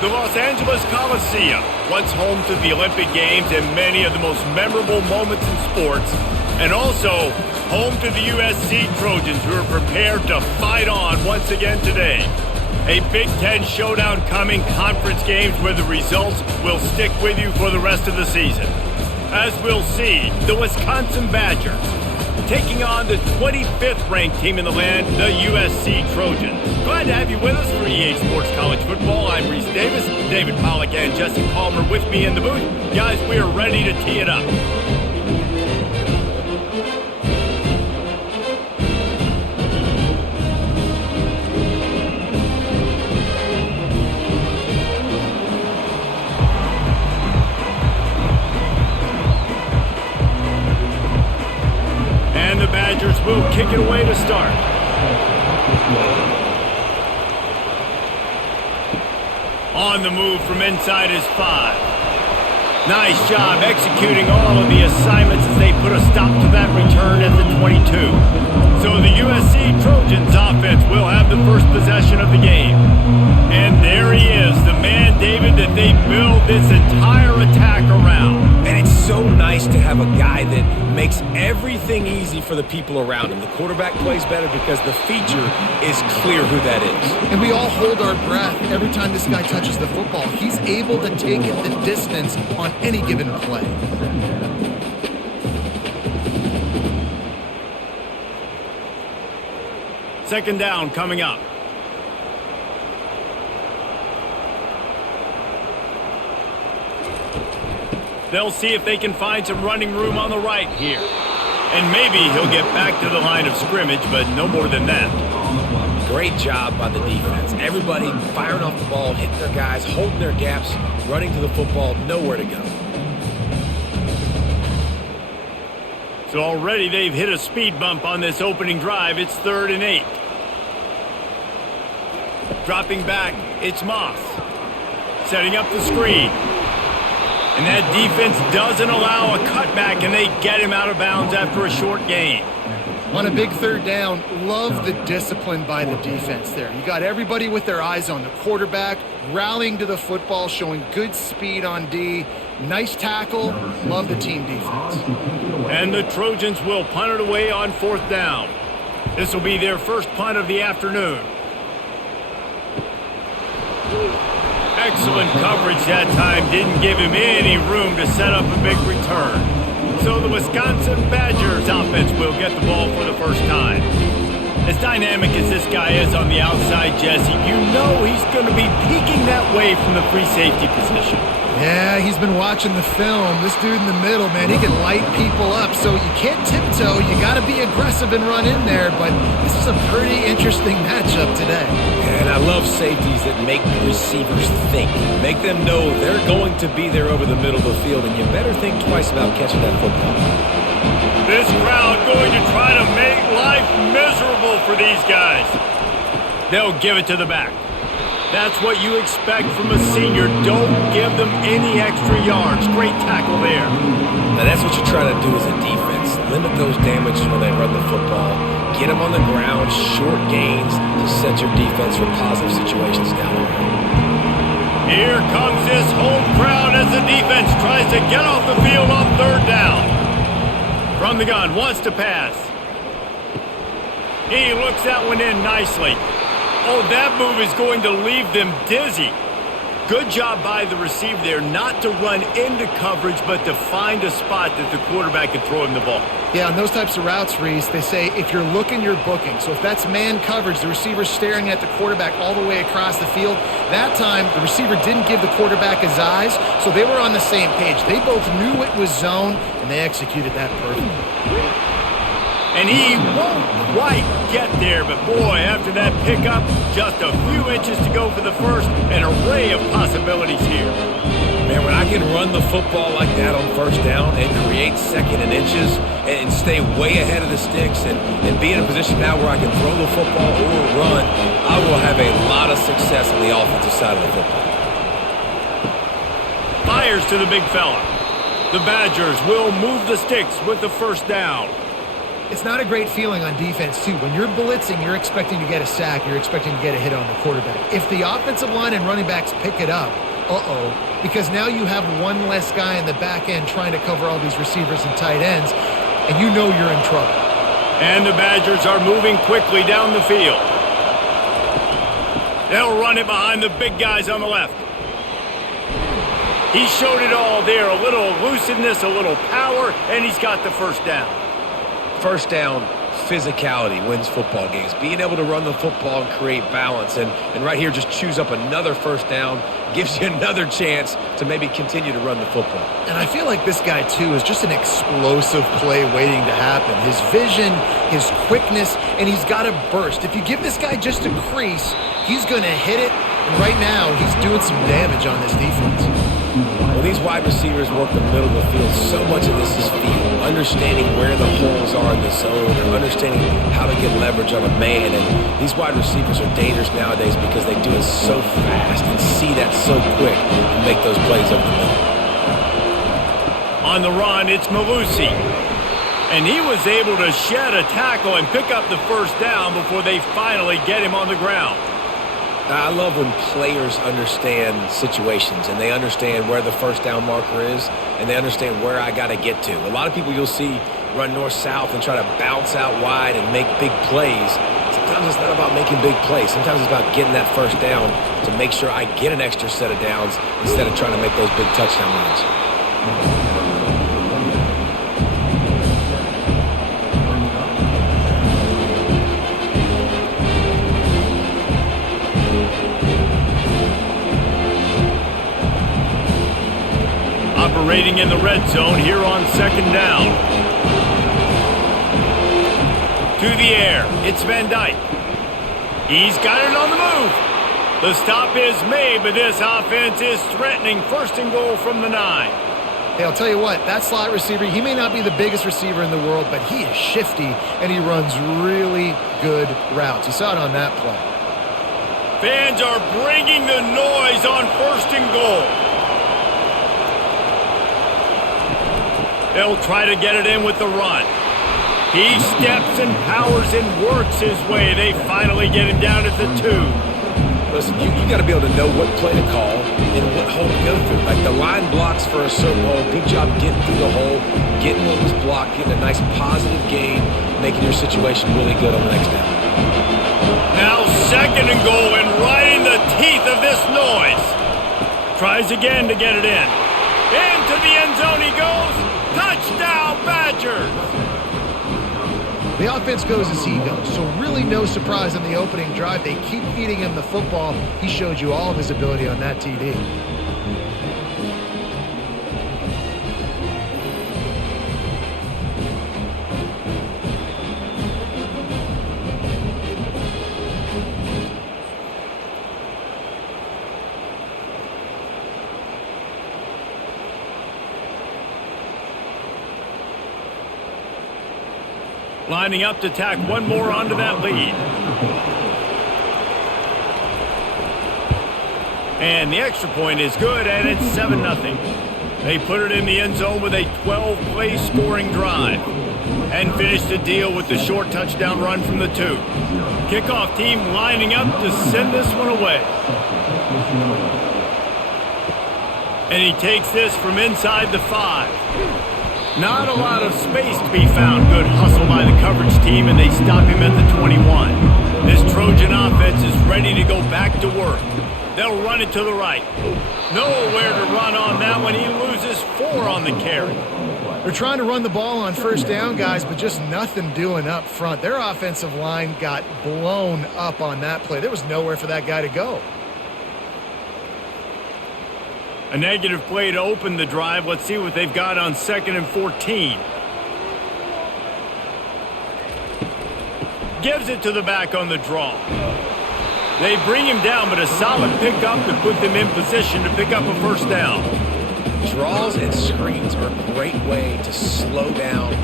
The Los Angeles Coliseum, once home to the Olympic Games and many of the most memorable moments in sports, and also home to the USC Trojans, who are prepared to fight on once again today. A Big Ten showdown coming, conference games where the results will stick with you for the rest of the season. As we'll see, the Wisconsin Badgers taking on the 25th ranked team in the land, the USC Trojans. Glad to have you with us for EA Sports College Football. I'm Reese Davis, David Pollack and Jesse Palmer with me in the booth. Guys, we are ready to tee it up. And the Badgers will kick it away to start. On the move from inside his 5. Nice job executing all of the assignments as they put a stop to that return at the 22. So the USC Trojans offense will have the first possession of the game. And there he is, the man, David, that they build this entire attack around. And it's so nice to have a guy that makes everything easy for the people around him. The quarterback plays better because the feature is clear who that is. And we all hold our breath every time this guy touches the football. He's able to take it the distance on any given play. Second down coming up. They'll see if they can find some running room on the right here. And maybe he'll get back to the line of scrimmage, but no more than that. Great job by the defense. Everybody firing off the ball, hitting their guys, holding their gaps, running to the football, nowhere to go. So already they've hit a speed bump on this opening drive. It's 3rd and 8. Dropping back, it's Moss. Setting up the screen. And that defense doesn't allow a cutback, and they get him out of bounds after a short gain. On a big 3rd down, love the discipline by the defense there. You got everybody with their eyes on the quarterback, rallying to the football, showing good speed on D. Nice tackle. Love the team defense. And the Trojans will punt it away on 4th down. This will be their first punt of the afternoon. Excellent coverage that time. Didn't give him any room to set up a big return. So the Wisconsin Badgers offense will get the ball for the first time. As dynamic as this guy is on the outside, Jesse, you know he's going to be peeking that way from the free safety position. Yeah, he's been watching the film. This dude in the middle, man, he can light people up. So you can't tiptoe. You got to be aggressive and run in there. But this is a pretty interesting matchup today. And I love safeties that make receivers think. Make them know they're going to be there over the middle of the field, and you better think twice about catching that football. This crowd going to try to make life miserable for these guys. They'll give it to the back. That's what you expect from a senior. Don't give them any extra yards. Great tackle there. Now that's what you try to do as a defense. Limit those damages when they run the football. Get them on the ground, short gains to set your defense for positive situations down the road. Here comes this home crowd as the defense tries to get off the field on 3rd down. From the gun, wants to pass. He looks that one in nicely. Oh, that move is going to leave them dizzy. Good job by the receiver there not to run into coverage, but to find a spot that the quarterback can throw him the ball. Yeah, on those types of routes, Reese, they say if you're looking, you're booking. So if that's man coverage, the receiver's staring at the quarterback all the way across the field. That time, the receiver didn't give the quarterback his eyes, so they were on the same page. They both knew it was zone, and they executed that perfectly. And he won't quite get there, but boy, after that pickup, just a few inches to go for the first, an array of possibilities here. Man, when I can run the football like that on 1st down and create 2nd and inches and stay way ahead of the sticks and be in a position now where I can throw the football or run, I will have a lot of success on the offensive side of the football. Fires to the big fella. The Badgers will move the sticks with the 1st down. It's not a great feeling on defense, too. When you're blitzing, you're expecting to get a sack. You're expecting to get a hit on the quarterback. If the offensive line and running backs pick it up, because now you have one less guy in the back end trying to cover all these receivers and tight ends, and you know you're in trouble. And the Badgers are moving quickly down the field. They'll run it behind the big guys on the left. He showed it all there. A little elusiveness, a little power, and he's got the first down. First down, physicality wins football games. Being able to run the football and create balance. And right here, just choose up another first down, gives you another chance to maybe continue to run the football. And I feel like this guy, too, is just an explosive play waiting to happen. His vision, his quickness, and he's got a burst. If you give this guy just a crease, he's going to hit it. And right now, he's doing some damage on this defense. Well, these wide receivers work the middle of the field. So much of this is feel, understanding where the holes are in the zone, or understanding how to get leverage on a man. And these wide receivers are dangerous nowadays because they do it so fast and see that so quick and make those plays over the middle. On the run, it's Malusi. And he was able to shed a tackle and pick up the first down before they finally get him on the ground. I love when players understand situations and they understand where the first down marker is and they understand where I got to get to. A lot of people you'll see run north-south and try to bounce out wide and make big plays. Sometimes it's not about making big plays. Sometimes it's about getting that first down to make sure I get an extra set of downs instead of trying to make those big touchdown runs. Operating in the red zone here on second down. To the air, it's Van Dyke. He's got it on the move. The stop is made, but this offense is threatening first and goal from the 9. Hey, I'll tell you what, that slot receiver, he may not be the biggest receiver in the world, but he is shifty, and he runs really good routes. You saw it on that play. Fans are bringing the noise on first and goal. They'll try to get it in with the run. He steps and powers and works his way. They finally get him down at the 2. Listen, you got to be able to know what play to call and what hole to go through. Like the line blocks for a certain hole. Good job getting through the hole, getting what was blocked, getting a nice positive gain, making your situation really good on the next down. Now second and goal, and right in the teeth of this noise. Tries again to get it in. Into the end zone he goes. Touchdown, Badgers! The offense goes as he goes, so really no surprise on the opening drive. They keep feeding him the football. He showed you all of his ability on that TD. Lining up to tack one more onto that lead. And the extra point is good, and it's 7-0. They put it in the end zone with a 12-play scoring drive and finish the deal with the short touchdown run from the 2. Kickoff team lining up to send this one away. And he takes this from inside the 5. Not a lot of space to be found. Good hustle by the coverage team, and they stop him at the 21. This Trojan offense is ready to go back to work. They'll run it to the right. Nowhere to run on that one. He loses 4 on the carry. They're trying to run the ball on first down, guys, but just nothing doing up front. Their offensive line got blown up on that play. There was nowhere for that guy to go. A negative play to open the drive. Let's see what they've got on 2nd and 14. Gives it to the back on the draw. They bring him down, but a solid pickup to put them in position to pick up a first down. Draws and screens are a great way to slow down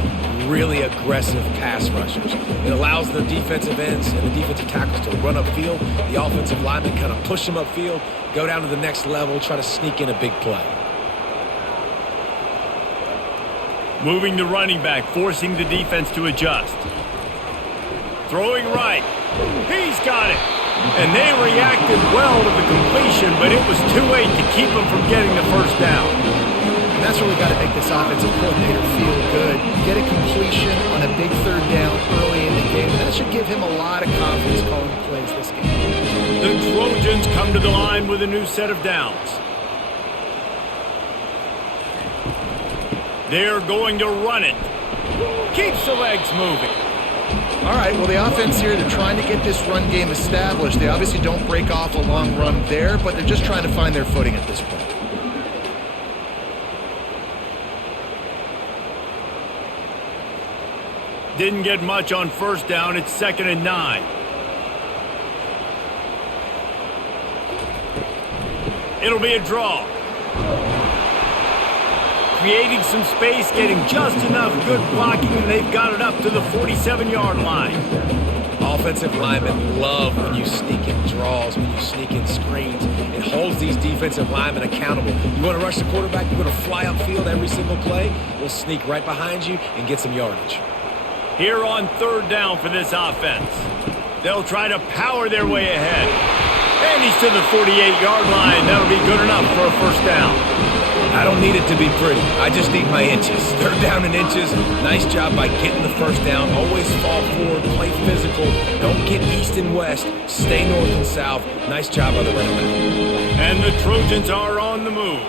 really aggressive pass rushers. It allows the defensive ends and the defensive tackles to run upfield. The offensive linemen kind of push them upfield, go down to the next level, try to sneak in a big play. Moving the running back, forcing the defense to adjust. Throwing right. He's got it. And they reacted well to the completion, but it was too late to keep them from getting the first down. And that's really got to make this offensive coordinator feel good. Get a completion on a big third down early in the game. And that should give him a lot of confidence calling plays this game. The Trojans come to the line with a new set of downs. They're going to run it. Keeps the legs moving. All right, well, the offense here, they're trying to get this run game established. They obviously don't break off a long run there, but they're just trying to find their footing at this point. Didn't get much on first down. It's 2nd and 9. It'll be a draw. Creating some space, getting just enough good blocking, and they've got it up to the 47-yard line. Offensive linemen love when you sneak in draws, when you sneak in screens. It holds these defensive linemen accountable. You want to rush the quarterback, you want to fly upfield every single play, we'll sneak right behind you and get some yardage. Here on 3rd down for this offense. They'll try to power their way ahead. And he's to the 48-yard line. That'll be good enough for a first down. I don't need it to be pretty. I just need my inches. 3rd down in inches. Nice job by getting the first down. Always fall forward, play physical. Don't get east and west. Stay north and south. Nice job by the running back. And the Trojans are on the move.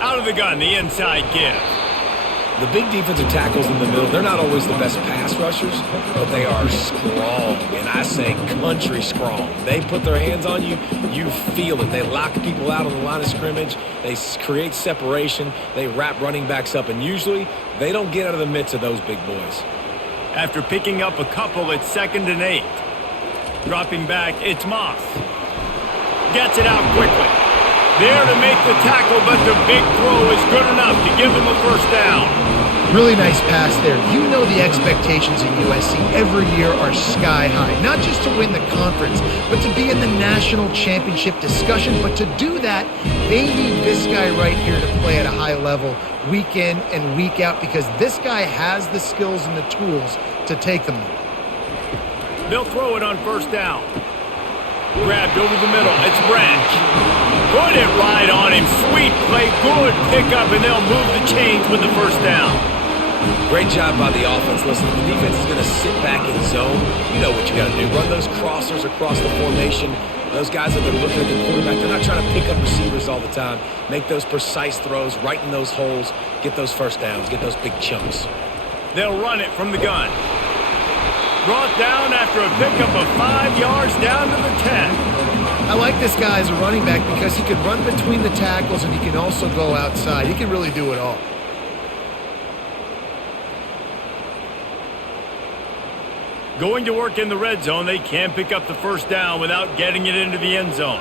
Out of the gun, the inside give. The big defensive tackles in the middle, they're not always the best pass rushers, but they are strong, and I say country strong. They put their hands on you, you feel it. They lock people out on the line of scrimmage. They create separation. They wrap running backs up, and usually they don't get out of the midst of those big boys. After picking up a couple, it's 2nd and 8. Dropping back, it's Moss. Gets it out quickly. There to make the tackle, but the big throw is good enough to give them a first down. Really nice pass there. You know the expectations in USC every year are sky high. Not just to win the conference, but to be in the national championship discussion. But to do that, they need this guy right here to play at a high level week in and week out because this guy has the skills and the tools to take them there. They'll throw it on first down. Grabbed over the middle. It's Branch. Put it right on him. Sweet play. Good pickup, and they'll move the chains with the first down. Great job by the offense. Listen, if the defense is going to sit back in zone, you know what you got to do. Run those crossers across the formation. Those guys that are looking at the quarterback, they're not trying to pick up receivers all the time. Make those precise throws right in those holes. Get those first downs. Get those big chunks. They'll run it from the gun. Brought down after a pickup of 5 yards down to the 10. I like this guy as a running back because he can run between the tackles and he can also go outside. He can really do it all. Going to work in the red zone, they can't pick up the first down without getting it into the end zone.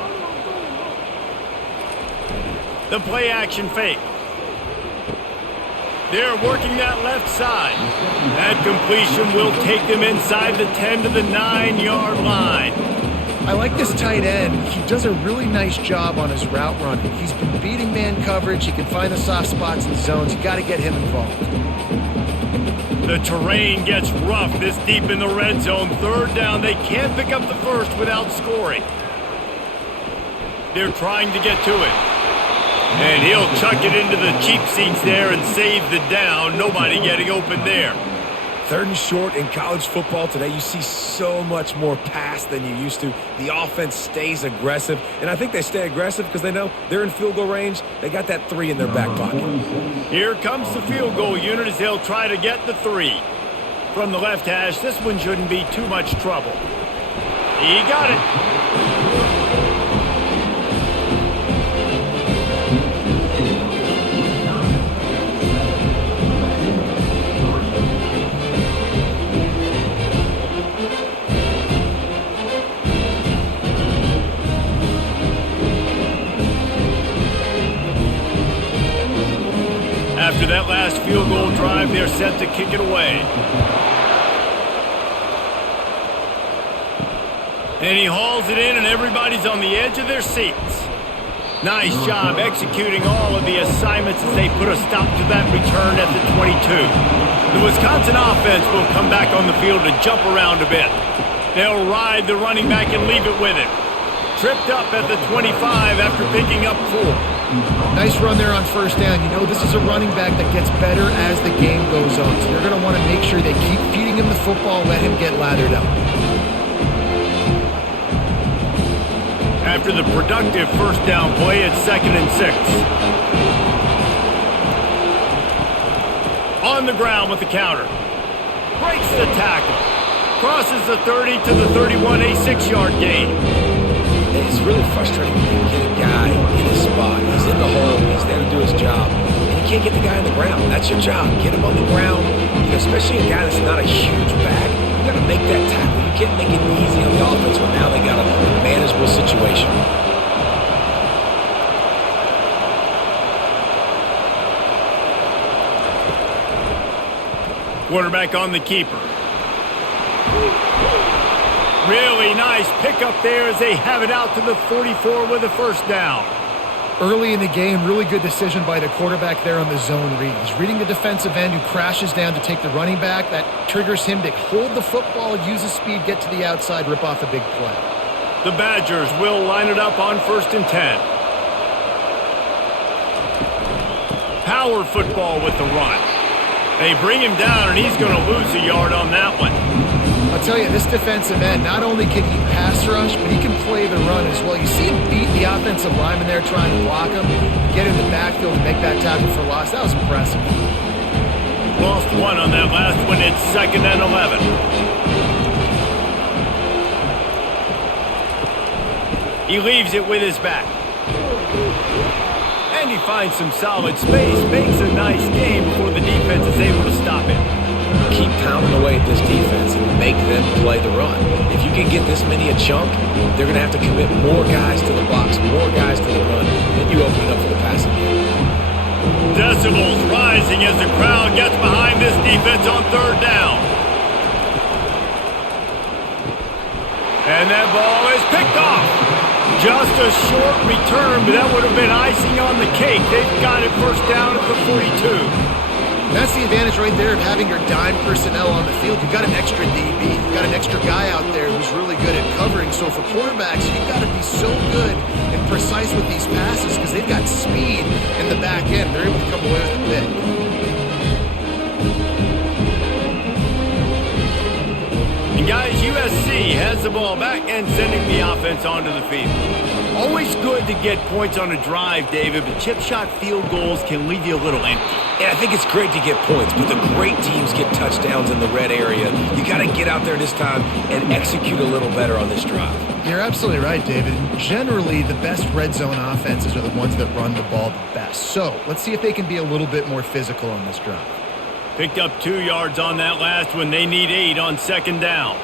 The play action fake. They're working that left side. That completion will take them inside the 10 to the 9-yard line. I like this tight end. He does a really nice job on his route running. He's been beating man coverage. He can find the soft spots in the zones. You got to get him involved. The terrain gets rough this deep in the red zone. 3rd down. They can't pick up the first without scoring. They're trying to get to it. And he'll chuck it into the cheap seats there and save the down. Nobody getting open there. 3rd and short in college football today, you see so much more pass than you used to. The offense stays aggressive, and I think they stay aggressive because they know they're in field goal range. They got that 3 in their back pocket. Here comes the field goal unit as they'll try to get the 3. From the left hash, this one shouldn't be too much trouble. He got it. After that last field goal drive, they're set to kick it away. And he hauls it in, and everybody's on the edge of their seats. Nice job executing all of the assignments as they put a stop to that return at the 22. The Wisconsin offense will come back on the field to jump around a bit. They'll ride the running back and leave it with him. Tripped up at the 25 after picking up 4. Nice run there on first down. You know, this is a running back that gets better as the game goes on. So they're going to want to make sure they keep feeding him the football, let him get lathered up. After the productive first down play, it's 2nd and 6. On the ground with the counter. Breaks the tackle. Crosses the 30 to the 31, a 6-yard gain. It's really frustrating when you get a guy in his spot. He's in the hole. He's there to do his job. And you can't get the guy on the ground. That's your job. Get him on the ground. You know, especially a guy that's not a huge back. You got to make that tackle. You can't make it easy on the offense when now they got a manageable situation. Quarterback on the keeper. Really nice pickup there as they have it out to the 44 with a first down. Early in the game, really good decision by the quarterback there on the zone read. He's reading the defensive end who crashes down to take the running back. That triggers him to hold the football, use his speed, get to the outside, rip off a big play. The Badgers will line it up on 1st and 10. Power football with the run. They bring him down, and he's going to lose a yard on that one. I'll tell you, this defensive end, not only can he pass rush, but he can play the run as well. You see him beat the offensive lineman there trying to block him, get in the backfield and make that tackle for loss. That was impressive. Lost 1 on that last one. It's 2nd and 11. He leaves it with his back. And he finds some solid space, makes a nice game before the defense is able to stop it. Keep pounding away at this defense and make them play the run. If you can get this many a chunk, they're going to have to commit more guys to the box, more guys to the run, then you open it up for the passing game. Decibels rising as the crowd gets behind this defense on 3rd down. And that ball is picked off. Just a short return, but that would have been icing on the cake. They've got it first down at the 42. That's the advantage right there of having your dime personnel on the field. You've got an extra DB. You've got an extra guy out there who's really good at covering. So for quarterbacks, you've got to be so good and precise with these passes because they've got speed in the back end. They're able to come away with a pick. And guys, USC has the ball back and sending the offense onto the field. Always good to get points on a drive, David, but chip shot field goals can leave you a little empty. Yeah, I think it's great to get points, but the great teams get touchdowns in the red area. You got to get out there this time and execute a little better on this drive. You're absolutely right, David. Generally, the best red zone offenses are the ones that run the ball the best. So let's see if they can be a little bit more physical on this drive. Picked up 2 yards on that last one. They need 8 on 2nd down.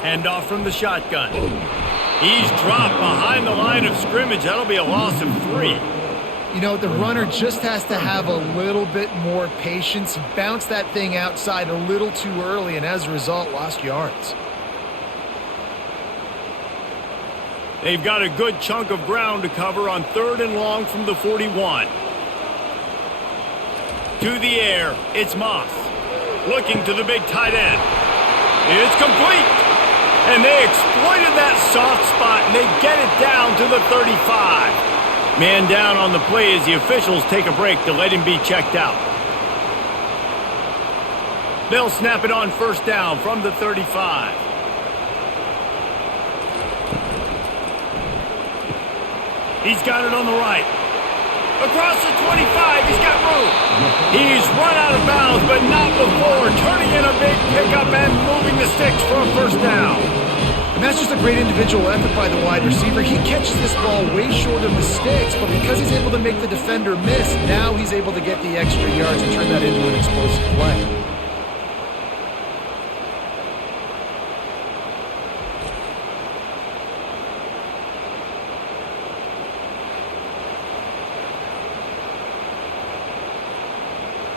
Handoff from the shotgun. He's dropped behind the line of scrimmage. That'll be a loss of 3. You know, the runner just has to have a little bit more patience. He bounced that thing outside a little too early, and as a result, lost yards. They've got a good chunk of ground to cover on 3rd and long from the 41. To the air, it's Moss. Looking to the big tight end. It's complete. And they exploited that soft spot, and they get it down to the 35. Man down on the play as the officials take a break to let him be checked out. They'll snap it on 1st down from the 35. He's got it on the right. Across the 25, he's got room. He's run out of bounds, but not before turning in a big pickup and moving the sticks for a 1st down. And that's just a great individual effort by the wide receiver. He catches this ball way short of the sticks, but because he's able to make the defender miss, now he's able to get the extra yards and turn that into an explosive play.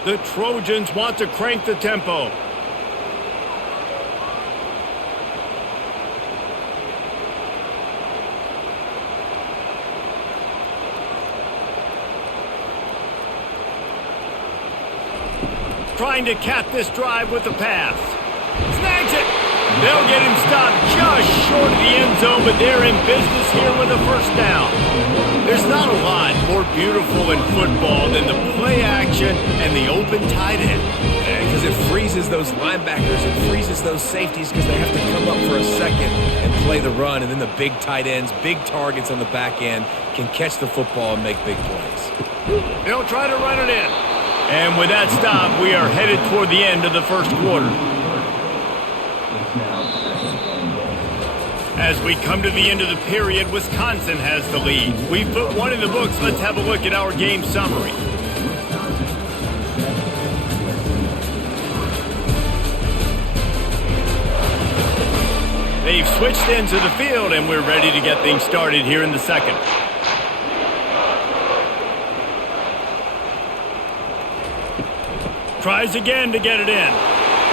The Trojans want to crank the tempo. trying to cap this drive with the pass. Snags it. They'll get him stopped just short of the end zone, but they're in business here with a first down. There's not a lot more beautiful in football than the play action and the open tight end. Because it freezes those linebackers, it freezes those safeties because they have to come up for a second and play the run, and then the big tight ends, big targets on the back end can catch the football and make big plays. They'll try to run it in. And with that stop, we are headed toward the end of the first quarter. As we come to the end of the period, Wisconsin has the lead. We've put one in the books. Let's have a look at our game summary. They've switched into the field, and we're ready to get things started here in the second. Tries again to get it in.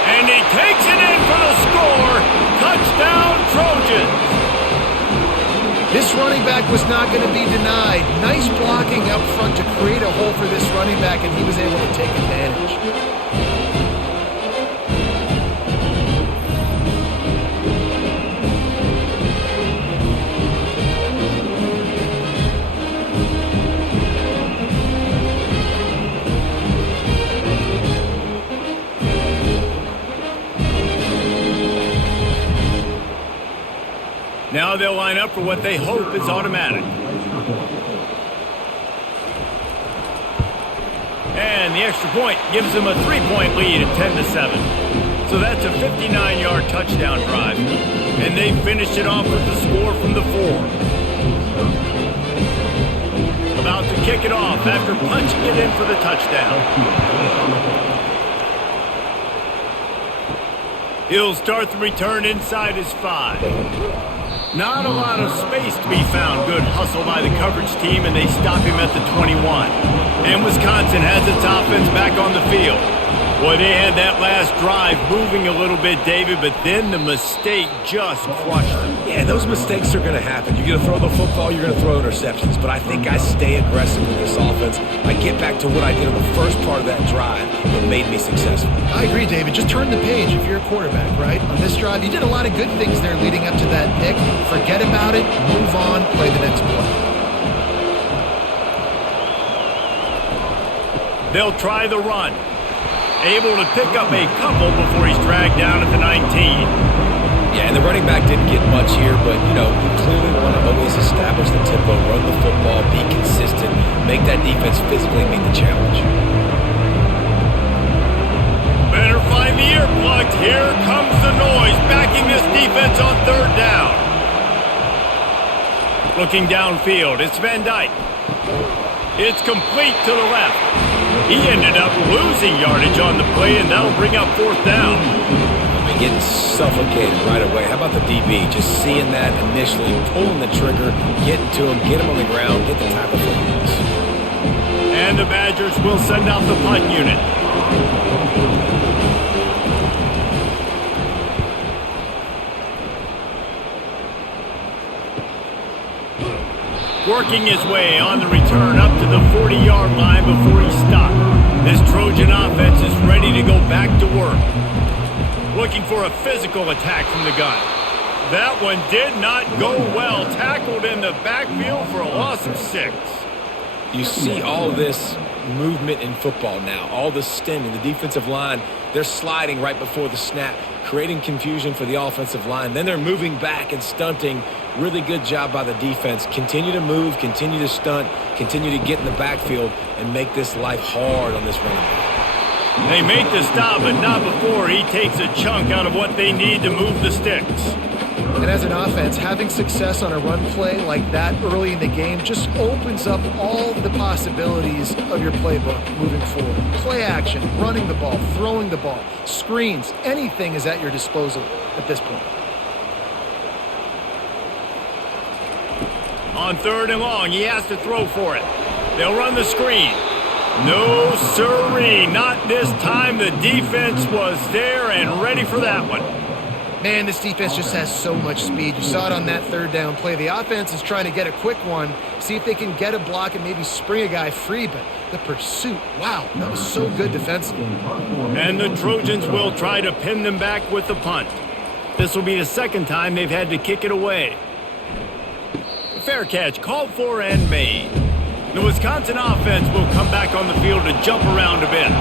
And he takes it in for the score. Touchdown, Trojans. This running back was not going to be denied. Nice blocking up front to create a hole for this running back, and he was able to take advantage. Now they'll line up for what they hope is automatic. And the extra point gives them a 3-point lead at 10-7. So that's a 59-yard touchdown drive. And they finished it off with the score from the 4. About to kick it off after punching it in for the touchdown. He'll start the return inside his 5. Not a lot of space to be found. Good hustle by the coverage team, and they stop him at the 21. And Wisconsin has its offense back on the field. Boy, they had that last drive moving a little bit, David, but then the mistake just crushed them. Yeah, those mistakes are going to happen. You're going to throw the football, you're going to throw interceptions. But I think I stay aggressive with this offense. I get back to what I did on the first part of that drive that made me successful. I agree, David. Just turn the page if you're a quarterback, right? On this drive, you did a lot of good things there leading up to that pick. Forget about it, move on, play the next play. They'll try the run. Able to pick up a couple before he's dragged down at the 19. Yeah, and the running back didn't get much here, but, you clearly want to always establish the tempo, run the football, be consistent, make that defense physically meet the challenge. Better find the earplugs. Here comes the noise, backing this defense on third down. Looking downfield, it's Van Dyke. It's complete to the left. He ended up losing yardage on the play, and that'll bring up fourth down. Getting suffocated right away. How about the DB? Just seeing that initially, pulling the trigger, getting to him, get him on the ground, get the tackle for loss. And the Badgers will send out the punt unit. Working his way on the return up to the 40-yard line before he stopped. This Trojan offense is ready to go back to work. Looking for a physical attack from the gun. That one did not go well. Tackled in the backfield for a loss of 6. You see all this movement in football now. All the stemming, the defensive line, they're sliding right before the snap, creating confusion for the offensive line. Then they're moving back and stunting. Really good job by the defense. Continue to move, continue to stunt, continue to get in the backfield and make this life hard on this running back. They make the stop, but not before he takes a chunk out of what they need to move the sticks. And as an offense, having success on a run play like that early in the game just opens up all the possibilities of your playbook moving forward. Play action, running the ball, throwing the ball, screens, anything is at your disposal at this point. On third and long, he has to throw for it. They'll run the screen. No siree, not this time. The defense was there and ready for that one. Man, this defense just has so much speed. You saw it on that third down play. The offense is trying to get a quick one, see if they can get a block and maybe spring a guy free, but the pursuit, wow, that was so good defensively. And the Trojans will try to pin them back with the punt. This will be the second time they've had to kick it away. Fair catch called for and made. The Wisconsin offense will come back on the field to jump around a bit.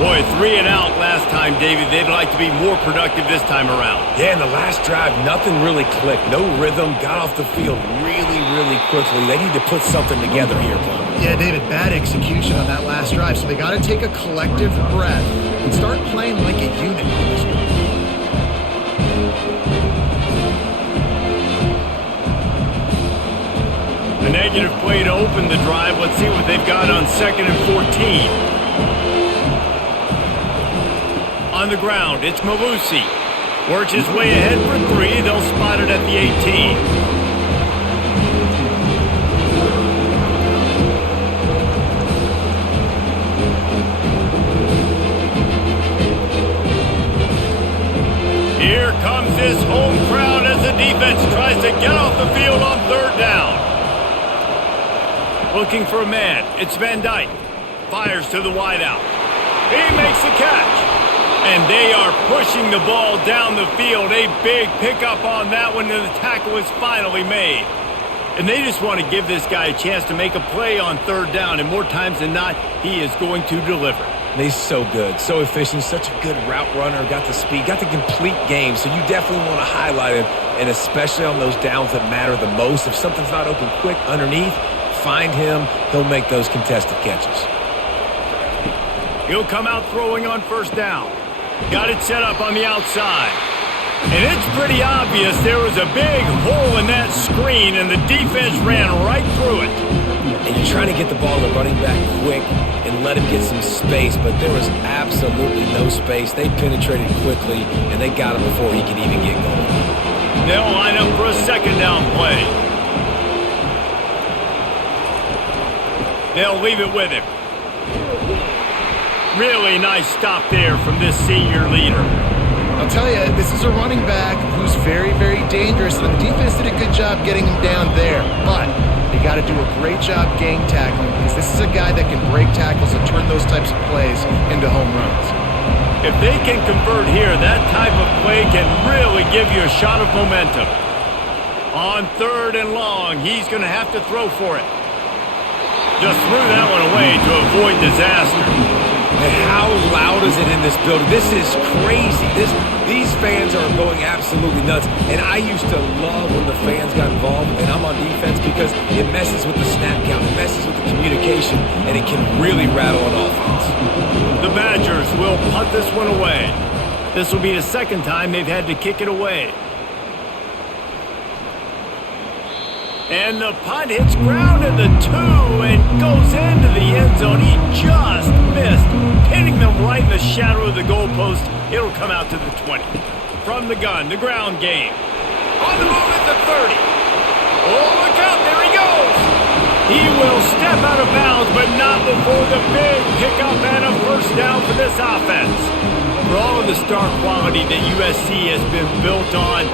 Boy, 3 and out last time, David. They'd like to be more productive this time around. Yeah, in the last drive, nothing really clicked. No rhythm, got off the field really, really quickly. They need to put something together here, Paul. Yeah, David, bad execution on that last drive, so they got to take a collective breath and start playing like a unit on this one. A negative play to open the drive. Let's see what they've got on 2nd and 14. On the ground, it's Malusi. Works his way ahead for 3. They'll spot it at the 18. Here comes this home crowd as the defense tries to get off the field on 3rd down. Looking for a man. It's Van Dyke. Fires to the wideout. He makes the catch. And they are pushing the ball down the field. A big pickup on that one, and the tackle is finally made. And they just want to give this guy a chance to make a play on 3rd down, and more times than not, he is going to deliver. He's so good, so efficient, such a good route runner, got the speed, got the complete game, so you definitely want to highlight him, and especially on those downs that matter the most. If something's not open quick underneath, find him, he'll make those contested catches. He'll come out throwing on 1st down. Got it set up on the outside. And it's pretty obvious there was a big hole in that screen, and the defense ran right through it. And you're trying to get the ball to the running back quick and let him get some space, but there was absolutely no space. They penetrated quickly, and they got him before he could even get going. They'll line up for a 2nd down play. They'll leave it with him. Really nice stop there from this senior leader. I'll tell you, this is a running back who's very, very dangerous, and the defense did a good job getting him down there. But they got to do a great job gang tackling, because this is a guy that can break tackles and turn those types of plays into home runs. If they can convert here, that type of play can really give you a shot of momentum. On 3rd and long, he's going to have to throw for it. Just threw that one away to avoid disaster. And how loud is it in this building? This is crazy. These fans are going absolutely nuts. And I used to love when the fans got involved, and I'm on defense, because it messes with the snap count, it messes with the communication, and it can really rattle an offense. The Badgers will punt this one away. This will be the 2nd time they've had to kick it away. And the punt hits ground at the 2 and goes into the end zone. He just missed, pinning them right in the shadow of the goalpost. It'll come out to the 20. From the gun, the ground game. On the move at the 30. Oh, look out, there he goes. He will step out of bounds, but not before the big pickup and a 1st down for this offense. For all of the star quality that USC has been built on,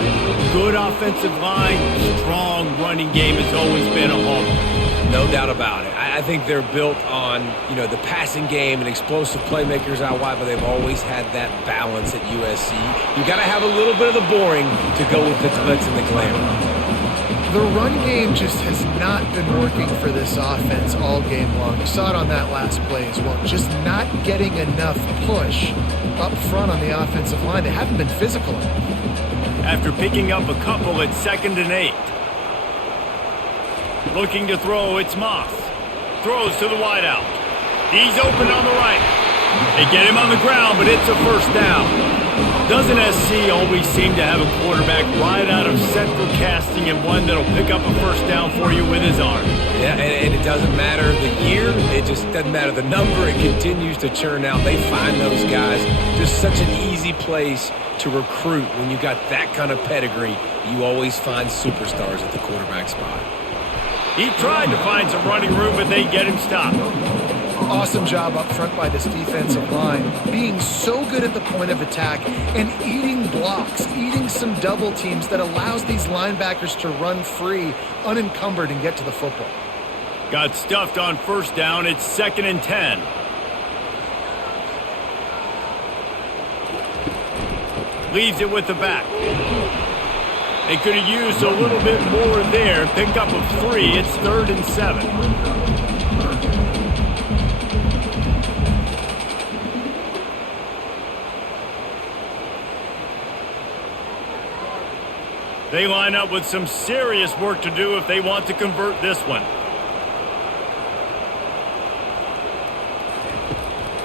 good offensive line, strong running game has always been a hallmark. No doubt about it. I think they're built on, the passing game and explosive playmakers out wide, but they've always had that balance at USC. You got to have a little bit of the boring to go with the glitz and the glamour. The run game just has not been working for this offense all game long. You saw it on that last play as well. Just not getting enough push up front on the offensive line. They haven't been physical enough. After picking up a couple at 2nd and 8. Looking to throw, it's Moss. Throws to the wideout. He's open on the right. They get him on the ground, but it's a 1st down. Doesn't SC always seem to have a quarterback right out of central casting, and one that'll pick up a 1st down for you with his arm? Yeah, and it doesn't matter the year. It just doesn't matter the number. It continues to churn out. They find those guys. Just such an easy place to recruit. When you got that kind of pedigree, you always find superstars at the quarterback spot. He tried to find some running room, but they get him stopped. Awesome job up front by this defensive line, being so good at the point of attack and eating blocks, eating some double teams that allows these linebackers to run free, unencumbered, and get to the football. Got stuffed on first down. It's 2nd and 10. Leaves it with the back. They could have used a little bit more there. Pick up of 3. It's 3rd and 7. They line up with some serious work to do if they want to convert this one.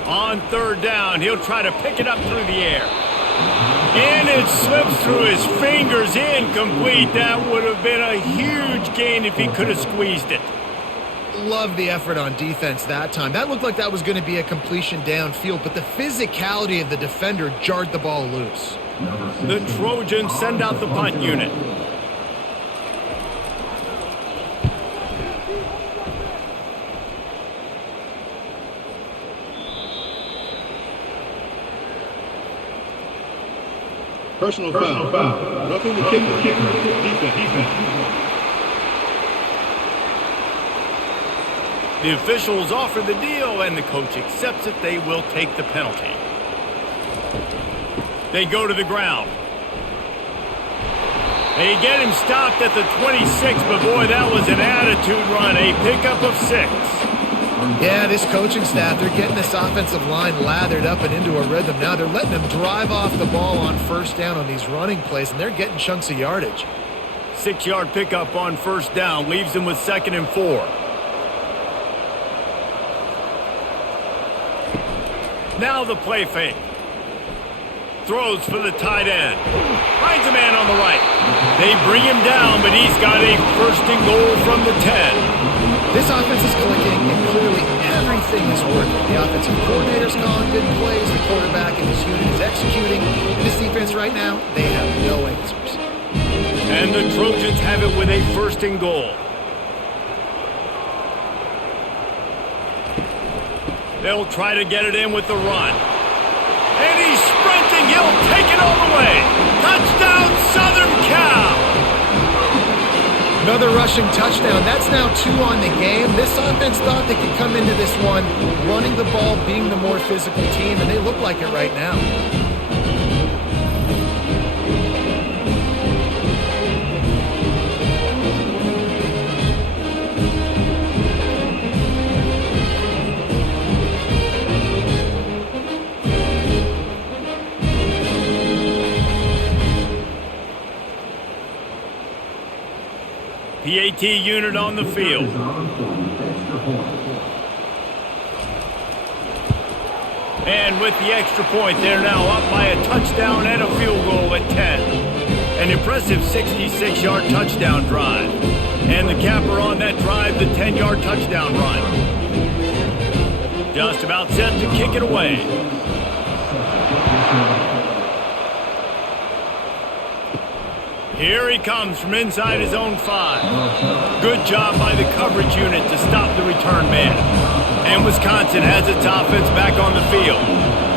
On 3rd down, he'll try to pick it up through the air. And it slips through his fingers, incomplete. That would have been a huge gain if he could have squeezed it. Love the effort on defense that time. That looked like that was going to be a completion downfield, but the physicality of the defender jarred the ball loose. The Trojans send out the punt unit. Personal foul. Roughing the kicker. Defense. The officials offer the deal, and the coach accepts it. They will take the penalty. They go to the ground. They get him stopped at the 26, but boy, that was an attitude run. A pickup of 6. Yeah, this coaching staff, they're getting this offensive line lathered up and into a rhythm. Now they're letting them drive off the ball on first down on these running plays, and they're getting chunks of yardage. 6-yard pickup on first down leaves them with 2nd and 4. Now the play fake. Throws for the tight end. Finds a man on the right. They bring him down, but he's got a 1st and goal from the 10. This offense is clicking, and clearly everything is working. The offensive coordinator's calling good plays, the quarterback and his unit is executing, and this defense right now, they have no answers. And the Trojans have it with a 1st and goal. They'll try to get it in with the run. And he's sprinting. He'll take it all the way. Touchdown, Southern Cal! Another rushing touchdown. That's now 2 on the game. This offense thought they could come into this one running the ball, being the more physical team, and they look like it right now. PAT unit on the field. And with the extra point, they're now up by a touchdown and a field goal at 10. An impressive 66-yard touchdown drive. And the capper on that drive, the 10-yard touchdown run. Just about set to kick it away. Here he comes from inside his own 5. Good job by the coverage unit to stop the return man. And Wisconsin has its offense back on the field.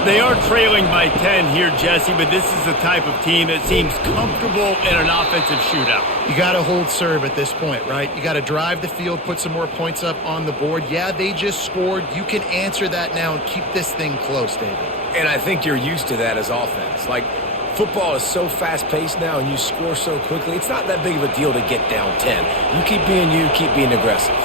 They are trailing by 10 here, Jesse, but this is the type of team that seems comfortable in an offensive shootout. You got to hold serve at this point, right? You got to drive the field, put some more points up on the board. Yeah, they just scored. You can answer that now and keep this thing close, David. And I think you're used to that as offense. Like, football is so fast-paced now and you score so quickly, it's not that big of a deal to get down 10. You keep being aggressive.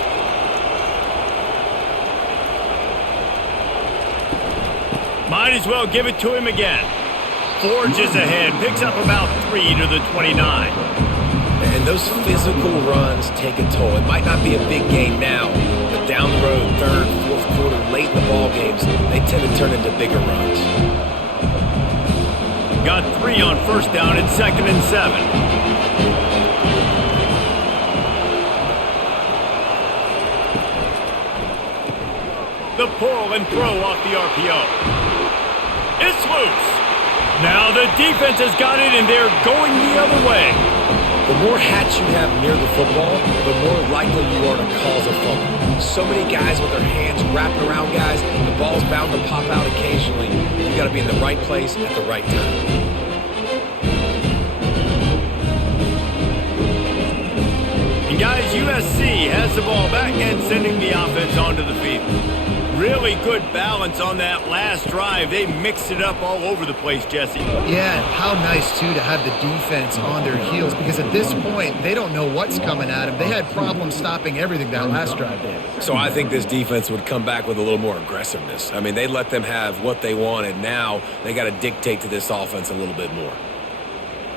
Might as well give it to him again. Forges ahead, picks up about 3 to the 29. And those physical runs take a toll. It might not be a big game now, but down the road, 3rd, 4th quarter, late in the ball games, they tend to turn into bigger runs. Got 3 on first down at 2nd and 7. The pull and throw off the RPO. It's loose. Now the defense has got it, and they're going the other way. The more hats you have near the football, the more likely you are to cause a fumble. So many guys with their hands wrapping around guys, the ball's bound to pop out occasionally. You got to be in the right place at the right time. Guys, USC has the ball back and sending the offense onto the field. Really good balance on that last drive. They mixed it up all over the place, Jesse. Yeah, how nice, too, to have the defense on their heels, because at this point, they don't know what's coming at them. They had problems stopping everything that last drive did. So I think this defense would come back with a little more aggressiveness. I mean, they let them have what they wanted. Now they got to dictate to this offense a little bit more.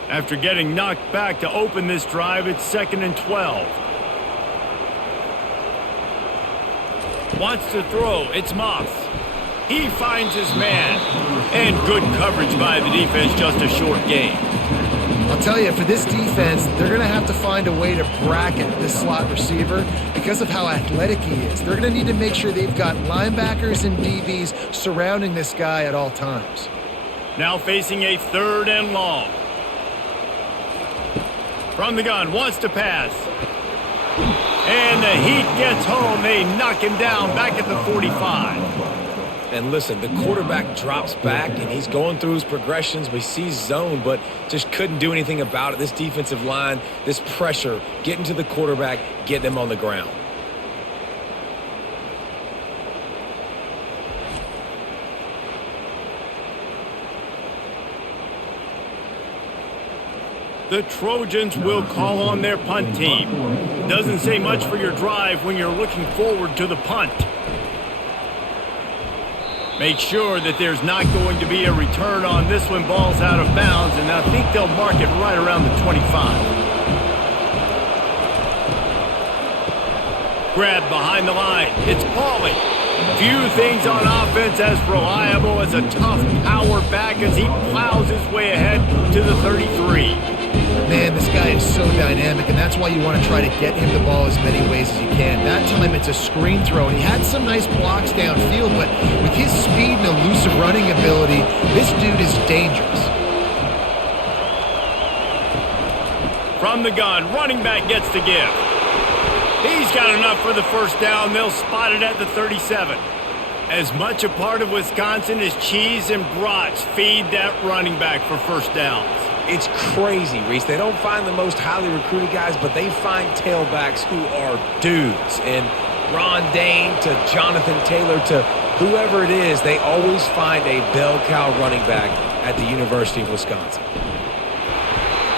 After getting knocked back to open this drive, it's 2nd and 12. Wants to throw. It's Moss. He finds his man. And good coverage by the defense, just a short gain. I'll tell you, for this defense, they're going to have to find a way to bracket this slot receiver because of how athletic he is. They're going to need to make sure they've got linebackers and DBs surrounding this guy at all times. Now facing a 3rd and long. From the gun, wants to pass. And the Heat gets home. They knock him down back at the 45. And listen, the quarterback drops back, and he's going through his progressions. We see zone, but just couldn't do anything about it. This defensive line, this pressure, getting to the quarterback, getting him on the ground. The Trojans will call on their punt team. Doesn't say much for your drive when you're looking forward to the punt. Make sure that there's not going to be a return on this one. Ball's out of bounds, and I think they'll mark it right around the 25. Grab behind the line. It's Pauly. Few things on offense as reliable as a tough power back as he plows his way ahead to the 33. Man, this guy is so dynamic, and that's why you want to try to get him the ball as many ways as you can. That time it's a screen throw, and he had some nice blocks downfield, but with his speed and elusive running ability, this dude is dangerous. From the gun, running back gets the give. He's got enough for the first down. They'll spot it at the 37. As much a part of Wisconsin as cheese and brats feed that running back for first downs. It's crazy, Reese. They don't find the most highly recruited guys, but they find tailbacks who are dudes. And Ron Dane to Jonathan Taylor to whoever it is, they always find a bell cow running back at the University of Wisconsin.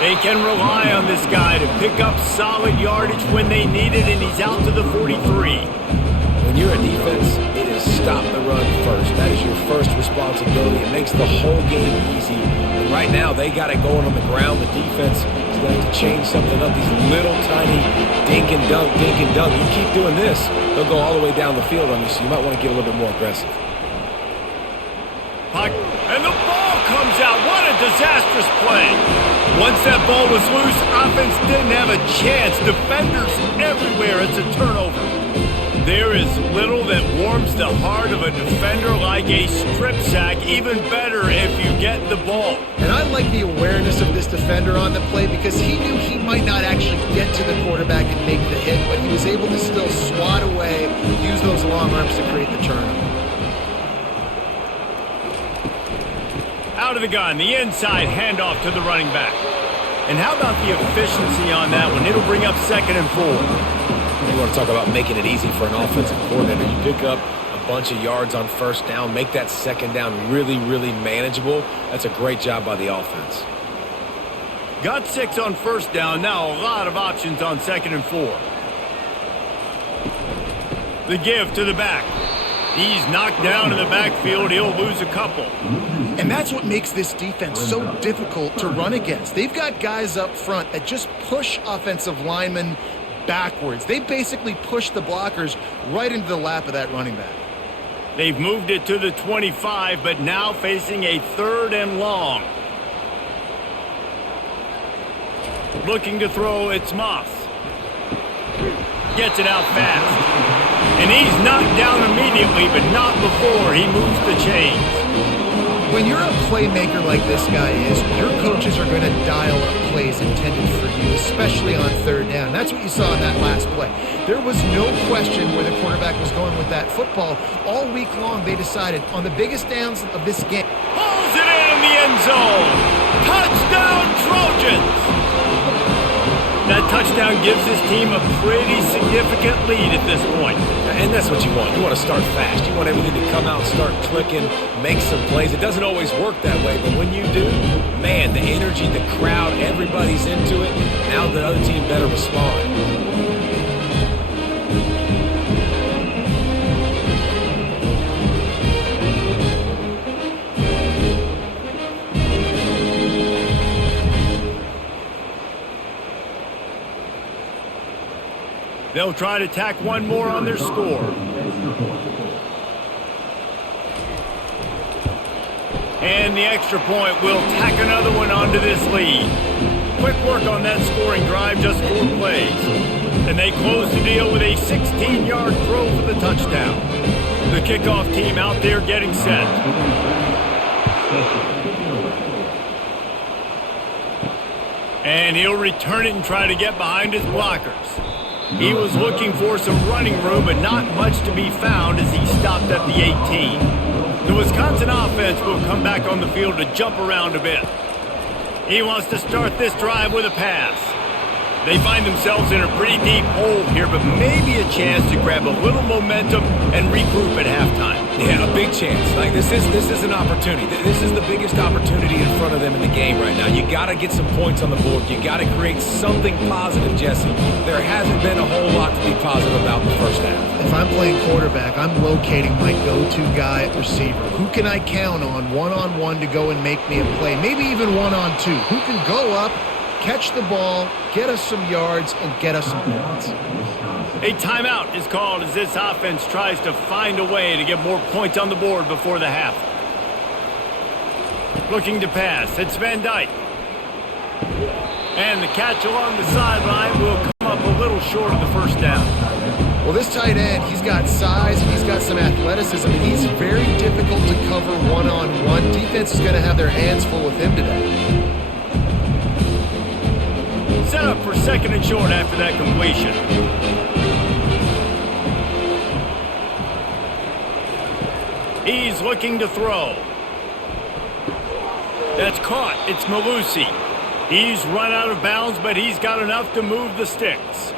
They can rely on this guy to pick up solid yardage when they need it, and he's out to the 43. When you're a defense, it is stop the run first. That is your first responsibility. It makes the whole game easy. And right now, they got it going on the ground. The defense is going to have to change something up. These little tiny dink and dunk, dink and dunk. You keep doing this, they'll go all the way down the field on you, so you might want to get a little bit more aggressive. Puck, and the ball comes out. What a disastrous play. Once that ball was loose, offense didn't have a chance. Defenders everywhere. It's a turnover. There is little that warms the heart of a defender like a strip sack. Even better if you get the ball. And I like the awareness of this defender on the play because he knew he might not actually get to the quarterback and make the hit, but he was able to still swat away, use those long arms to create the turnover. Out of the gun, the inside handoff to the running back. And how about the efficiency on that one? It'll bring up 2nd and 4. You want to talk about making it easy for an offensive coordinator. You pick up a bunch of yards on first down, make that second down really, really manageable. That's a great job by the offense. Got 6 on first down. Now a lot of options on 2nd and 4. The give to the back. He's knocked down in the backfield. He'll lose a couple. And that's what makes this defense so difficult to run against. They've got guys up front that just push offensive linemen backwards. They basically push the blockers right into the lap of that running back. They've moved it to the 25, but now facing a 3rd and long. Looking to throw, it's Moss. Gets it out fast. And he's knocked down immediately, but not before he moves the chains. When you're a playmaker like this guy is, your coaches are going to dial up plays intended for you, especially on third down. That's what you saw in that last play. There was no question where the quarterback was going with that football. All week long, they decided on the biggest downs of this game. Pulls it in the end zone. Touchdown, Trojans! That touchdown gives his team a pretty significant lead at this point. And that's what you want. You want to start fast. You want everything to come out, start clicking, make some plays. It doesn't always work that way, but when you do, man, the energy, the crowd, everybody's into it. Now the other team better respond. They'll try to tack one more on their score. And the extra point will tack another one onto this lead. Quick work on that scoring drive, just 4 plays. And they close the deal with a 16-yard throw for the touchdown. The kickoff team out there getting set. And he'll return it and try to get behind his blockers. He was looking for some running room, but not much to be found as he stopped at the 18. The Wisconsin offense will come back on the field to jump around a bit. He wants to start this drive with a pass. They find themselves in a pretty deep hole here, but maybe a chance to grab a little momentum and regroup at halftime. Yeah, a big chance. Like this is an opportunity. This is the biggest opportunity in front of them in the game right now. You got to get some points on the board. You got to create something positive, Jesse. There hasn't been a whole lot to be positive about in the first half. If I'm playing quarterback, I'm locating my go-to guy at receiver. Who can I count on one-on-one to go and make me a play? Maybe even one-on-two. Who can go up, catch the ball, get us some yards, and get us some points? A timeout is called as this offense tries to find a way to get more points on the board before the half. Looking to pass, it's Van Dyke. And the catch along the sideline will come up a little short of the first down. Well, this tight end, he's got size, and he's got some athleticism, and he's very difficult to cover one-on-one. Defense is going to have their hands full with him today. Set up for second and short after that completion. He's looking to throw. That's caught. It's Malusi. He's run out of bounds, but he's got enough to move the sticks.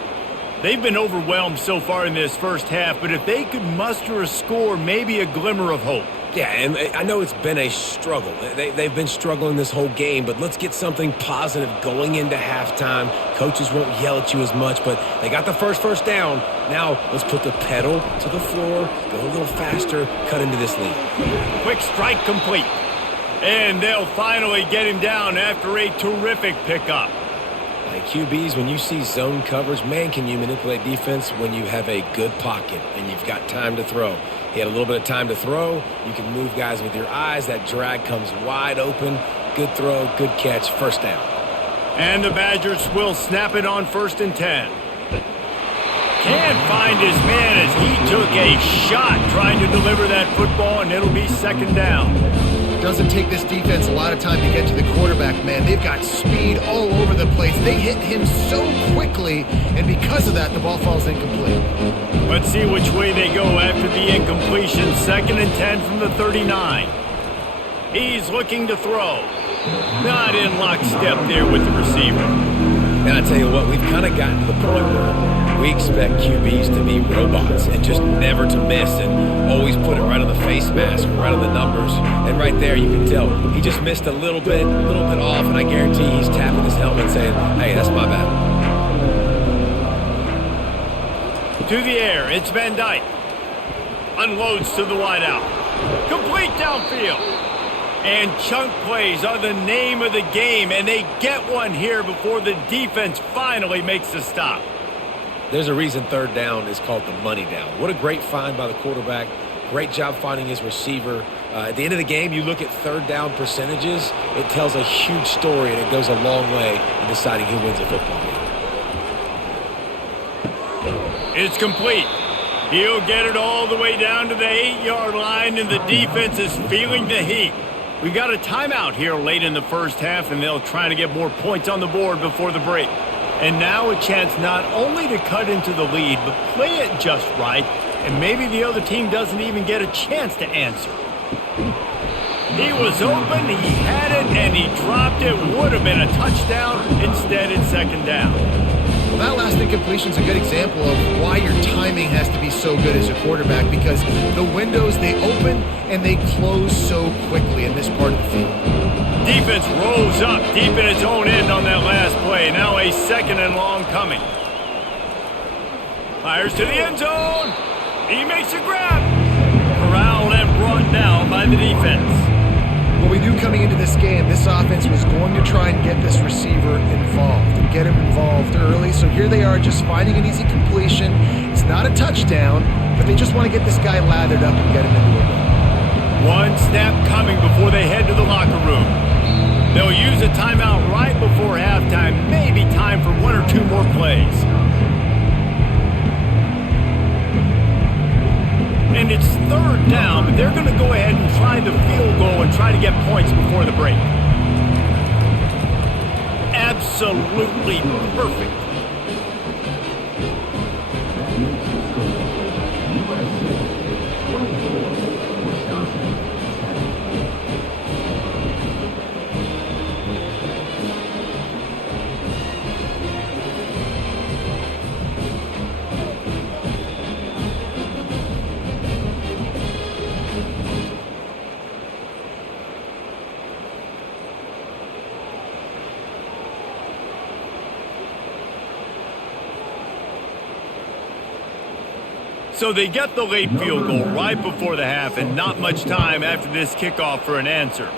They've been overwhelmed so far in this first half, but if they could muster a score, maybe a glimmer of hope. Yeah, and I know it's been a struggle. They've been struggling this whole game, but let's get something positive going into halftime. Coaches won't yell at you as much, but they got the first down. Now let's put the pedal to the floor, go a little faster, cut into this lead. Quick strike complete. And they'll finally get him down after a terrific pickup. Like QBs, when you see zone coverage, man, can you manipulate defense when you have a good pocket and you've got time to throw. He had a little bit of time to throw. You can move guys with your eyes. That drag comes wide open. Good throw, good catch, first down. And the Badgers will snap it on 1st and 10. Can't find his man as he took a shot trying to deliver that football, and it'll be 2nd down. Doesn't take this defense a lot of time to get to the quarterback, man. They've got speed all over the place. They hit him so quickly, and because of that, the ball falls incomplete. Let's see which way they go after the incompletion. 2nd and 10 from the 39. He's looking to throw. Not in lockstep there with the receiver. And I tell you what, we've kind of gotten to the point where we expect QBs to be robots and just never to miss and always put it right on the face mask, right on the numbers. And right there you can tell he just missed a little bit off, and I guarantee he's tapping his helmet saying, hey, that's my bad. To the air, it's Van Dyke. Unloads to the wideout. Complete downfield. And chunk plays are the name of the game, and they get one here before the defense finally makes a stop. There's a reason 3rd down is called the money down. What a great find by the quarterback. Great job finding his receiver. At the end of the game, you look at 3rd down percentages. It tells a huge story, and it goes a long way in deciding who wins a football game. It's complete. He'll get it all the way down to the 8-yard line, and the defense is feeling the heat. We got a timeout here late in the first half, and they'll try to get more points on the board before the break. And now a chance not only to cut into the lead, but play it just right, and maybe the other team doesn't even get a chance to answer. He was open, he had it, and he dropped it. Would have been a touchdown. Instead, it's second down. Well, that last incompletion is a good example of why your timing has to be so good as a quarterback, because the windows, they open and they close so quickly in this part of the field. Defense rose up deep in its own end on that last play. Now a second and long coming. Fires to the end zone. He makes a grab. Corralled and brought down by the defense. Well, we knew coming into this game, this offense was going to try and get this receiver involved and get him involved early. So here they are just finding an easy completion. It's not a touchdown, but they just want to get this guy lathered up and get him into a game. One snap coming before they head to the locker room. They'll use a timeout right before halftime. Maybe time for one or two more plays. And it's third down, but they're going to go ahead and try the field goal and try to get points before the break. Absolutely perfect. So they get the late field goal right before the half, and not much time after this kickoff for an answer.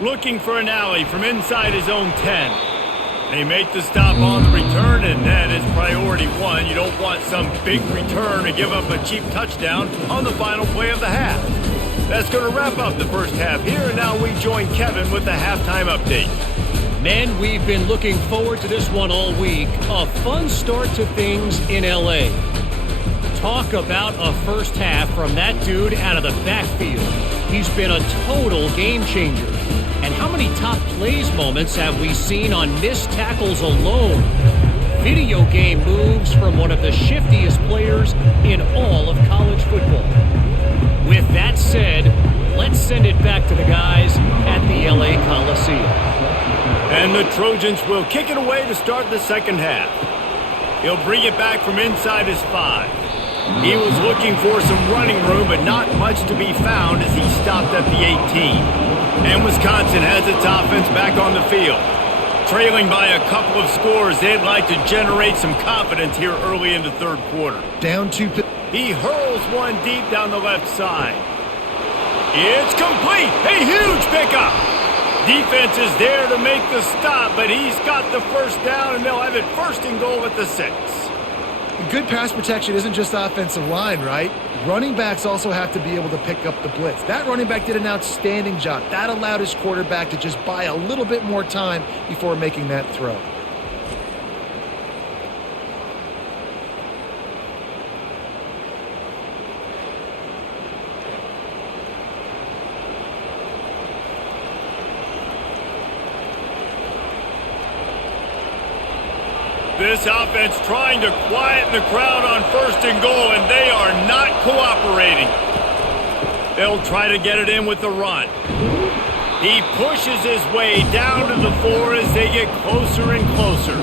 Looking for an alley from inside his own 10. They make the stop on the return, and that is priority one. You don't want some big return to give up a cheap touchdown on the final play of the half. That's going to wrap up the first half here, and now we join Kevin with the halftime update. Men, we've been looking forward to this one all week. A fun start to things in L.A. Talk about a first half from that dude out of the backfield. He's been a total game changer. And how many top plays moments have we seen on missed tackles alone? Video game moves from one of the shiftiest players in all of college football. With that said, let's send it back to the guys at the LA Coliseum. And the Trojans will kick it away to start the second half. He'll bring it back from inside his 5. He was looking for some running room, but not much to be found as he stopped at the 18. And Wisconsin has its offense back on the field. Trailing by a couple of scores, they'd like to generate some confidence here early in the third quarter. Down 2. He hurls one deep down the left side. It's complete! A huge pickup! Defense is there to make the stop, but he's got the first down, and they'll have it first and goal at the 6. Good pass protection isn't just offensive line, right? Running backs also have to be able to pick up the blitz. That running back did an outstanding job. That allowed his quarterback to just buy a little bit more time before making that throw. This offense trying to quieten the crowd on first and goal, and they are not cooperating. They'll try to get it in with the run. He pushes his way down to the 4 as they get closer and closer.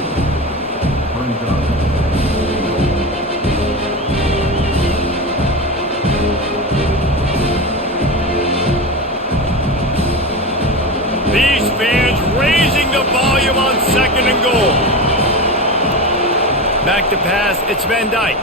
These fans raising the volume on second and goal. Back to pass, it's Van Dyke.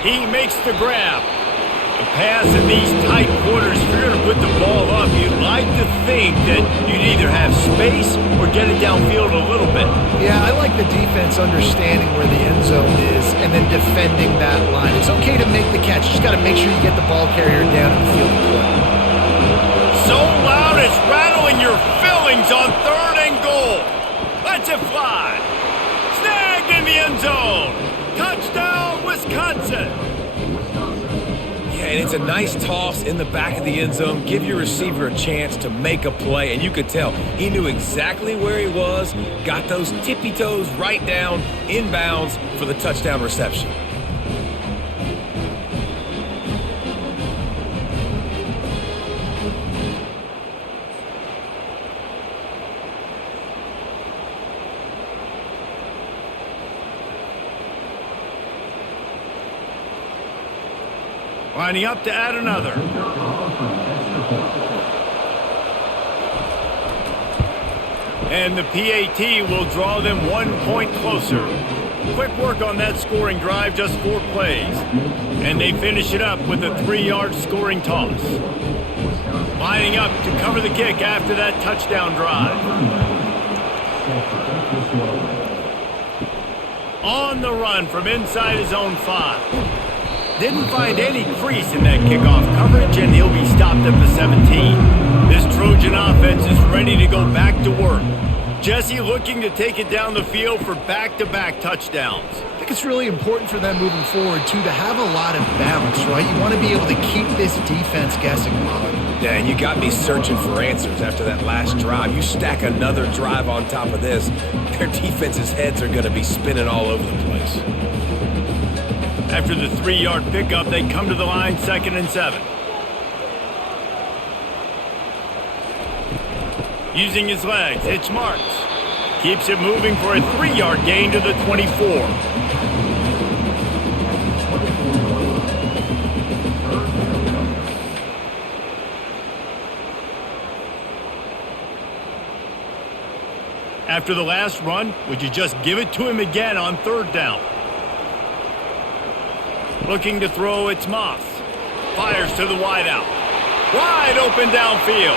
He makes the grab. The pass in these tight quarters, if you're going to put the ball up, you'd like to think that you'd either have space or get it downfield a little bit. Yeah, I like the defense understanding where the end zone is and then defending that line. It's okay to make the catch. You just got to make sure you get the ball carrier down in the field of play. So loud it's rattling your fillings on third and goal. Let's it fly. In the end zone. Touchdown, Wisconsin. Yeah, and it's a nice toss in the back of the end zone. Give your receiver a chance to make a play, and you could tell he knew exactly where he was, got those tippy toes right down, inbounds for the touchdown reception. Lining up to add another. And the PAT will draw them 1 point closer. Quick work on that scoring drive, just 4 plays. And they finish it up with a 3-yard scoring toss. Lining up to cover the kick after that touchdown drive. On the run from inside his own 5. Didn't find any crease in that kickoff coverage, and he'll be stopped at the 17. This Trojan offense is ready to go back to work. Jesse looking to take it down the field for back-to-back touchdowns. I think it's really important for them moving forward, too, to have a lot of balance, right? You want to be able to keep this defense guessing, Pollard. Yeah, and you got me searching for answers after that last drive. You stack another drive on top of this, their defense's heads are going to be spinning all over the place. After the 3-yard pickup, they come to the line, 2nd and 7. Using his legs, it's Marks. Keeps it moving for a 3-yard gain to the 24. After the last run, would you just give it to him again on 3rd down? Looking to throw, it's Moss. Fires to the wideout. Wide open downfield.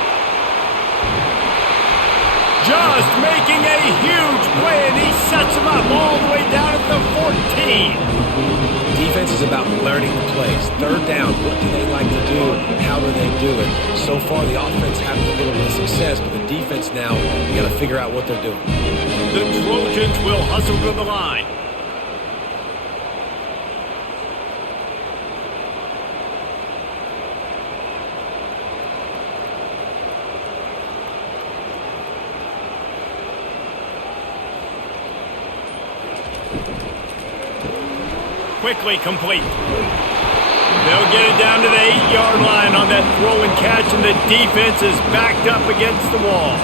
Just making a huge play, and he sets him up all the way down at the 14. Defense is about learning the plays. 3rd down, what do they like to do? How do they do it? So far, the offense having a little bit of success, but the defense now, you got to figure out what they're doing. The Trojans will hustle to the line. Quickly complete. They'll get it down to the 8-yard line on that throw and catch, and the defense is backed up against the wall.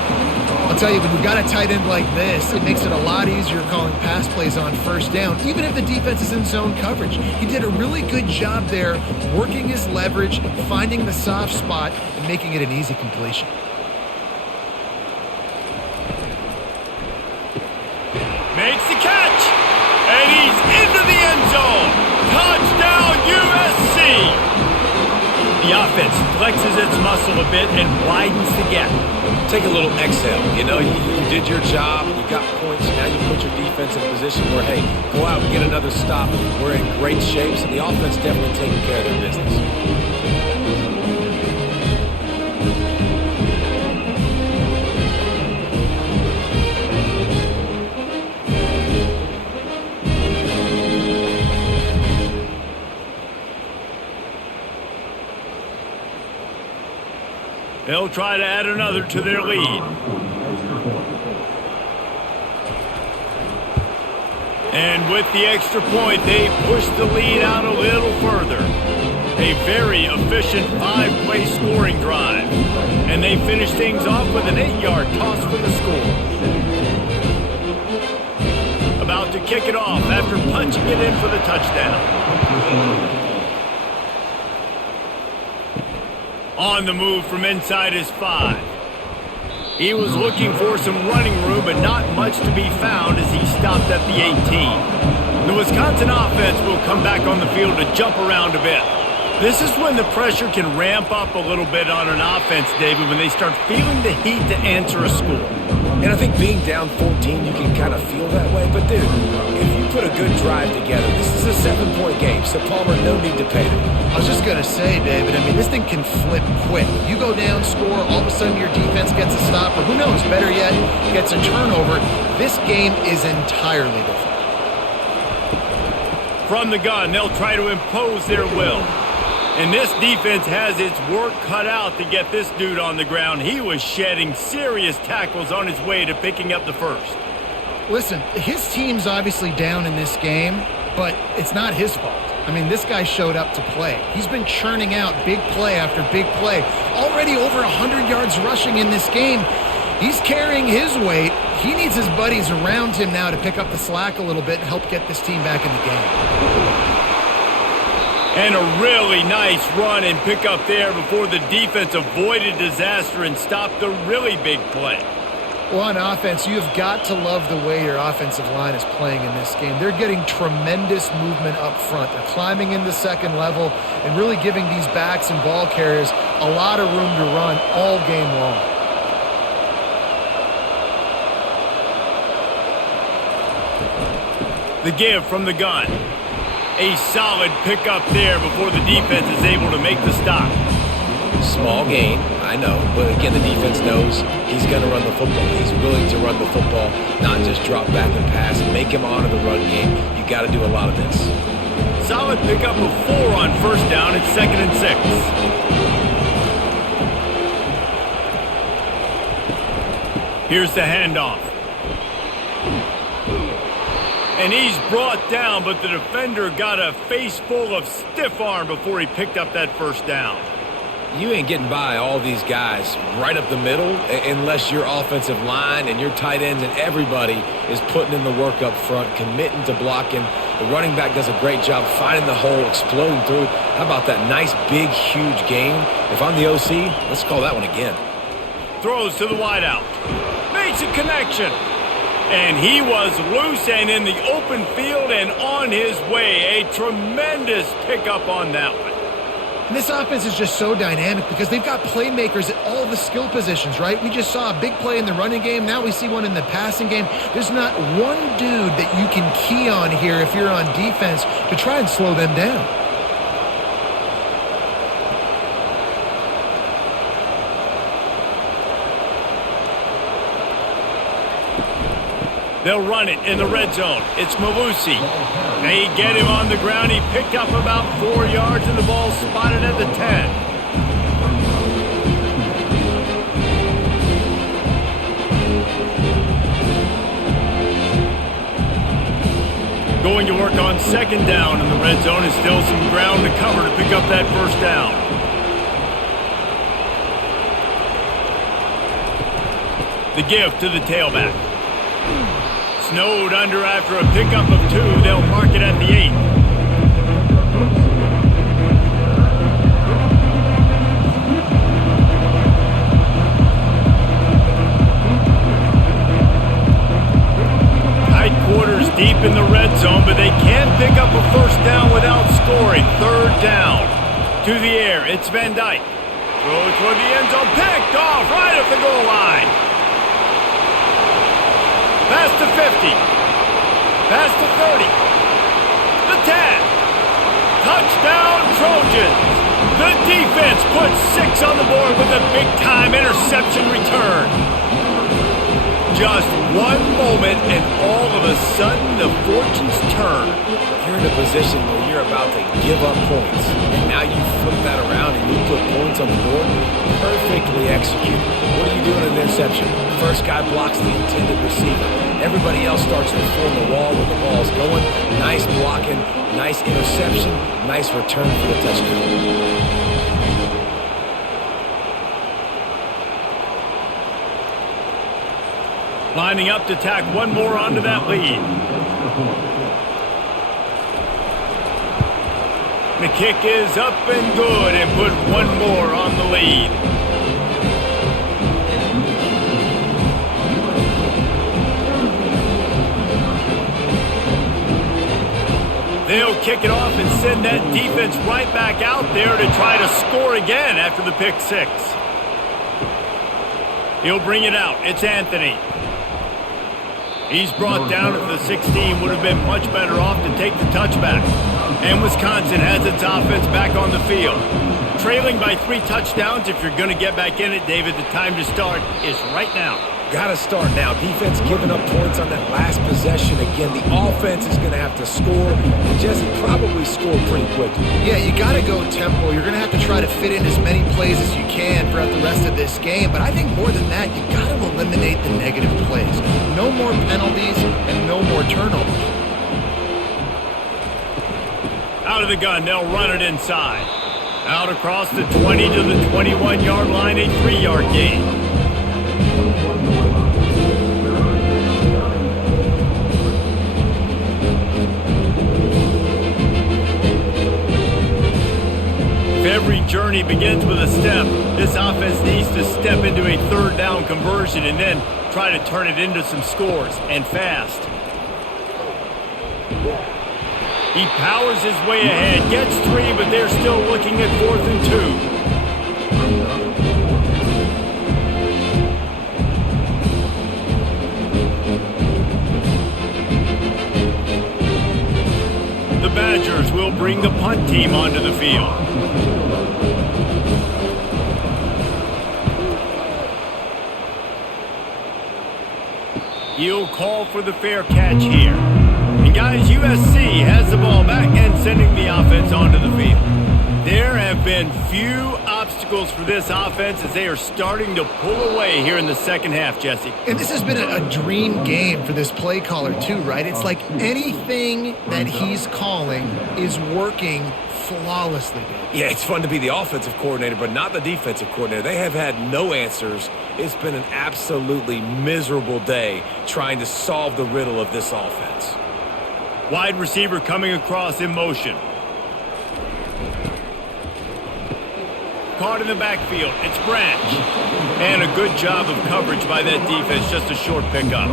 I'll tell you, when you've got a tight end like this, it makes it a lot easier calling pass plays on 1st down, even if the defense is in zone coverage. He did a really good job there, working his leverage, finding the soft spot, and making it an easy completion. Makes the catch, and he's into the end zone. Touchdown, USC! The offense flexes its muscle a bit and widens the gap. Take a little exhale. You know, you did your job. You got points. Now you put your defense in a position where, hey, go out and get another stop. We're in great shape, so the offense definitely taking care of their business. They'll try to add another to their lead. And with the extra point, they push the lead out a little further. A very efficient 5-play scoring drive. And they finish things off with an 8-yard toss for the score. About to kick it off after punching it in for the touchdown. On the move from inside his 5. He was looking for some running room, but not much to be found as he stopped at the 18. The Wisconsin offense will come back on the field to jump around a bit. This is when the pressure can ramp up a little bit on an offense, David, when they start feeling the heat to answer a score. And I think being down 14, you can kind of feel that way. But, dude, if you put a good drive together, this is a 7-point game, so Palmer, no need to pay them. I was just going to say, David, I mean, this thing can flip quick. You go down, score, all of a sudden your defense gets a stop, or who knows, better yet, gets a turnover. This game is entirely different. From the gun, they'll try to impose their will. And this defense has its work cut out to get this dude on the ground. He was shedding serious tackles on his way to picking up the first. Listen, his team's obviously down in this game, but it's not his fault. I mean, this guy showed up to play. He's been churning out big play after big play. Already over 100 yards rushing in this game. He's carrying his weight. He needs his buddies around him now to pick up the slack a little bit and help get this team back in the game. And a really nice run and pick up there before the defense avoided disaster and stopped the really big play. Well, on offense, you've got to love the way your offensive line is playing in this game. They're getting tremendous movement up front. They're climbing in the second level and really giving these backs and ball carriers a lot of room to run all game long. The give from the gun. A solid pickup there before the defense is able to make the stop. Small gain, I know, but again, the defense knows he's going to run the football. He's willing to run the football, not just drop back and pass, make him honor the run game. You got to do a lot of this. Solid pickup of 4 on first down. It's 2nd and 6. Here's the handoff. And he's brought down, but the defender got a face full of stiff arm before he picked up that first down. You ain't getting by all these guys right up the middle unless your offensive line and your tight ends and everybody is putting in the work up front, committing to blocking. The running back does a great job finding the hole, exploding through it. How about that nice, big, huge gain? If I'm the OC, let's call that one again. Throws to the wideout. Makes a connection. And he was loose and in the open field and on his way. A tremendous pickup on that one. And this offense is just so dynamic because they've got playmakers at all the skill positions, right? We just saw a big play in the running game. Now we see one in the passing game. There's not one dude that you can key on here if you're on defense to try and slow them down. They'll run it in the red zone. It's Mavusi. They get him on the ground. He picked up about 4 yards, and the ball spotted at the 10. Going to work on 2nd down in the red zone, and still some ground to cover to pick up that first down. The give to the tailback. Snowed under after a pickup of 2. They'll mark it at the 8. Tight quarters deep in the red zone, but they can't pick up a first down without scoring. 3rd down. To the air, it's Van Dyke. Throw toward the end zone, picked off right at the goal line. Pass to 50. Pass to 30. The 10. Touchdown Trojans. The defense puts 6 on the board with a big-time interception return. Just one moment, and all of a sudden, the fortunes turn. You're in a position where you're about to give up points, and now you flip that around and you put points on the board. Perfectly executed. What are you doing in the interception? First guy blocks the intended receiver. Everybody else starts to form a wall when the ball's going. Nice blocking, nice interception, nice return for the touchdown. Lining up to tack one more onto that lead. The kick is up and good and put one more on the lead. They'll kick it off and send that defense right back out there to try to score again after the pick 6. He'll bring it out. It's Anthony. He's brought down at the 16. Would have been much better off to take the touchback. And Wisconsin has its offense back on the field. Trailing by 3 touchdowns. If you're going to get back in it, David, the time to start is right now. Got to start now. Defense giving up points on that last possession. Again, the offense is going to have to score. And Jesse probably scored pretty quickly. Yeah, you got to go tempo. You're going to have to try to fit in as many plays as you can throughout the rest of this game. But I think more than that, you got to eliminate the negative plays. No more penalties and no more turnovers. Out of the gun, they'll run it inside. Out across the 20 to the 21-yard line, a 3-yard gain. Every journey begins with a step. This offense needs to step into a third down conversion and then try to turn it into some scores, and fast. He powers his way ahead, gets 3, but they're still looking at 4th and 2. The Badgers will bring the punt team onto the field. He'll call for the fair catch here. And guys, USC has the ball back and sending the offense onto the field. There have been few obstacles for this offense as they are starting to pull away here in the second half, Jesse. And this has been a dream game for this play caller too, right? It's like anything that he's calling is working flawlessly. Yeah, it's fun to be the offensive coordinator, but not the defensive coordinator. They have had no answers. It's been an absolutely miserable day trying to solve the riddle of this offense. Wide receiver coming across in motion. Caught in the backfield. It's Branch. And a good job of coverage by that defense. Just a short pickup.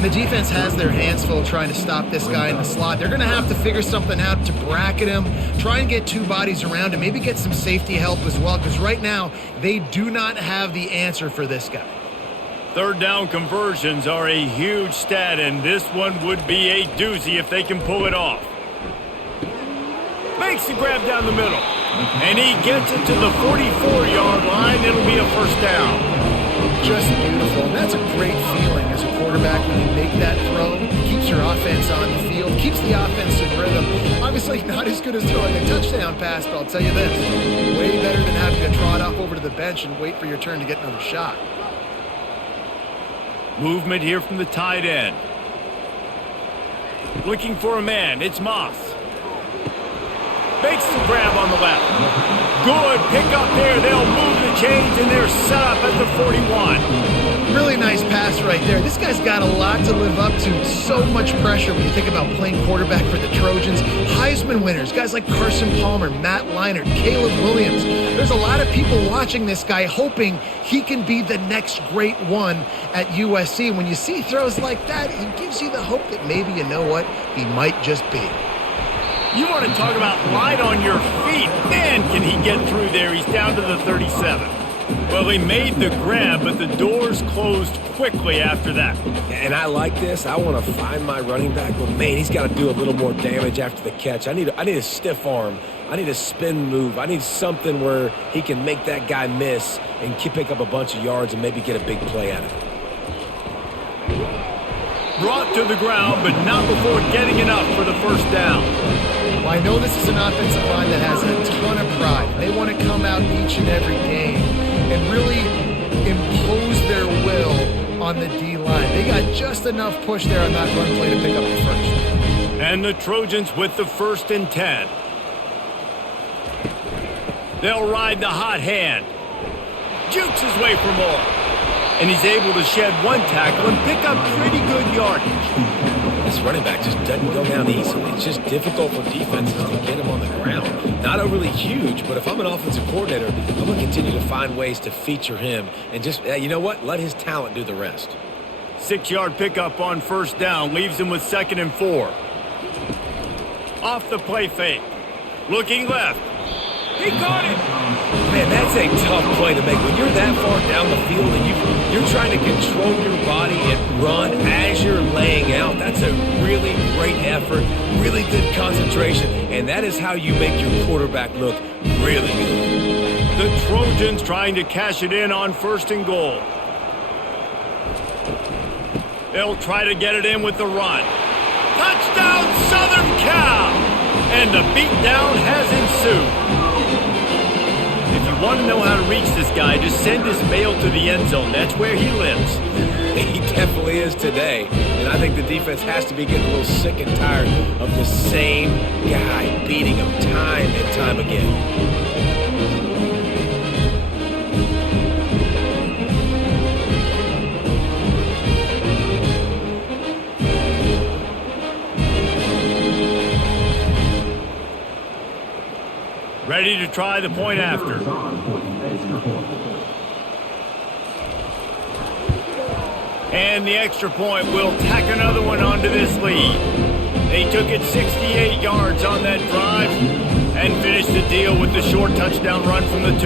The defense has their hands full trying to stop this guy in the slot. They're going to have to figure something out to bracket him, try and get 2 bodies around him, maybe get some safety help as well, because right now they do not have the answer for this guy. Third down conversions are a huge stat, and this one would be a doozy if they can pull it off. Makes the grab down the middle, and he gets it to the 44-yard line. It'll be a first down. Just beautiful. And that's a great feeling as a quarterback when you make that throw. It keeps your offense on the field, keeps the offense in rhythm. Obviously not as good as throwing a touchdown pass, but I'll tell you this, way better than having to trot up over to the bench and wait for your turn to get another shot. Movement here from the tight end. Looking for a man. It's Moss. Makes the grab on the left. Good pick up there. They'll move the chains, and they're set up at the 41. Really nice pass right there. This guy's got a lot to live up to. So much pressure when you think about playing quarterback for the Trojans. Heisman winners, guys like Carson Palmer, Matt Leinart, Caleb Williams. There's a lot of people watching this guy hoping he can be the next great one at USC. When you see throws like that, it gives you the hope that maybe, you know what, he might just be. You want to talk about light on your feet. Man, can he get through there. He's down to the 37. Well, he made the grab, but the doors closed quickly after that. And I like this. I want to find my running back, but man, he's got to do a little more damage after the catch. I need a stiff arm. I need a spin move. I need something where he can make that guy miss and pick up a bunch of yards and maybe get a big play out of it. Brought to the ground, but not before getting enough for the first down. Well, I know this is an offensive line that has a ton of pride. They want to come out each and every game and really impose their will on the D-line. They got just enough push there on that run play to pick up the first. And the Trojans with the 1st and 10. They'll ride the hot hand. Jukes his way for more. And he's able to shed 1 tackle and pick up pretty good yardage. This running back just doesn't go down easily. It's just difficult for defenses to get him on the ground. Not overly huge, but if I'm an offensive coordinator, I'm going to continue to find ways to feature him and just, you know what, let his talent do the rest. 6-yard pickup on first down leaves him with 2nd and 4. Off the play fake. Looking left. He caught it. Man, that's a tough play to make. When you're that far down the field and you're trying to control your body and run as you're laying out, that's a really great effort, really good concentration, and that is how you make your quarterback look really good. The Trojans trying to cash it in on 1st and goal. They'll try to get it in with the run. Touchdown, Southern Cal! And the beatdown has ensued. If you want to know how to reach this guy, just send his mail to the end zone. That's where he lives. He definitely is today. And I think the defense has to be getting a little sick and tired of the same guy beating him time and time again. Ready to try the point after. And the extra point will tack another one onto this lead. They took it 68 yards on that drive and finished the deal with the short touchdown run from the 2.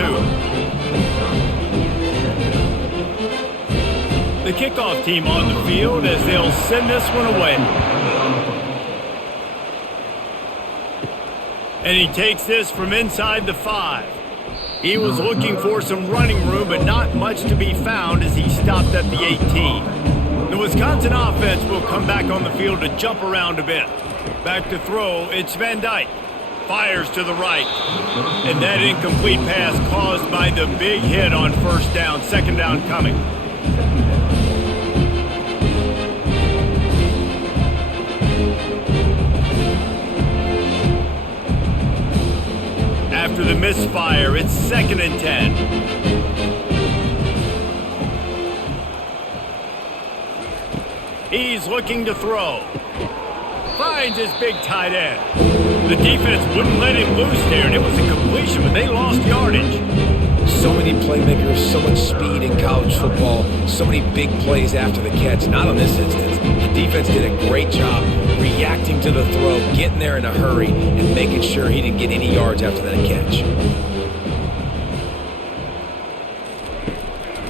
The kickoff team on the field as they'll send this one away. And he takes this from inside the 5. He was looking for some running room, but not much to be found as he stopped at the 18. The Wisconsin offense will come back on the field to jump around a bit. Back to throw, it's Van Dyke. Fires to the right. And that incomplete pass caused by the big hit on first down, second down coming. After the misfire, it's 2nd and 10. He's looking to throw. Finds his big tight end. The defense wouldn't let him loose there, and it was a completion, but they lost yardage. So many playmakers, so much speed in college football, so many big plays after the catch. Not on this instance. The defense did a great job reacting to the throw, getting there in a hurry, and making sure he didn't get any yards after that catch.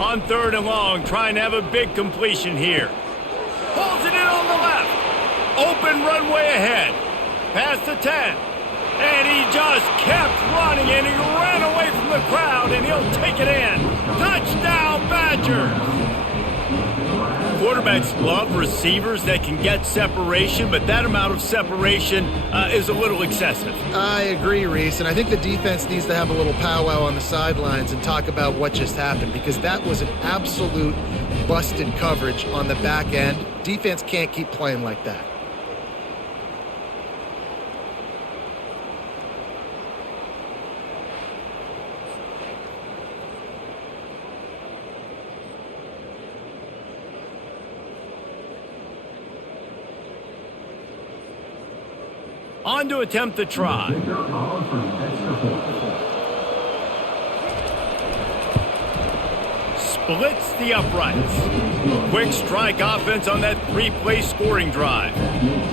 On 3rd and long, trying to have a big completion here. Pulls it in on the left. Open runway ahead. Past the 10. And he just kept running, and he ran away from the crowd, and he'll take it in. Touchdown, Badgers! Quarterbacks love receivers that can get separation, but that amount of separation is a little excessive. I agree, Reese, and I think the defense needs to have a little powwow on the sidelines and talk about what just happened, because that was an absolute busted coverage on the back end. Defense can't keep playing like that. On to attempt the try. Splits the uprights. Quick strike offense on that 3-play scoring drive.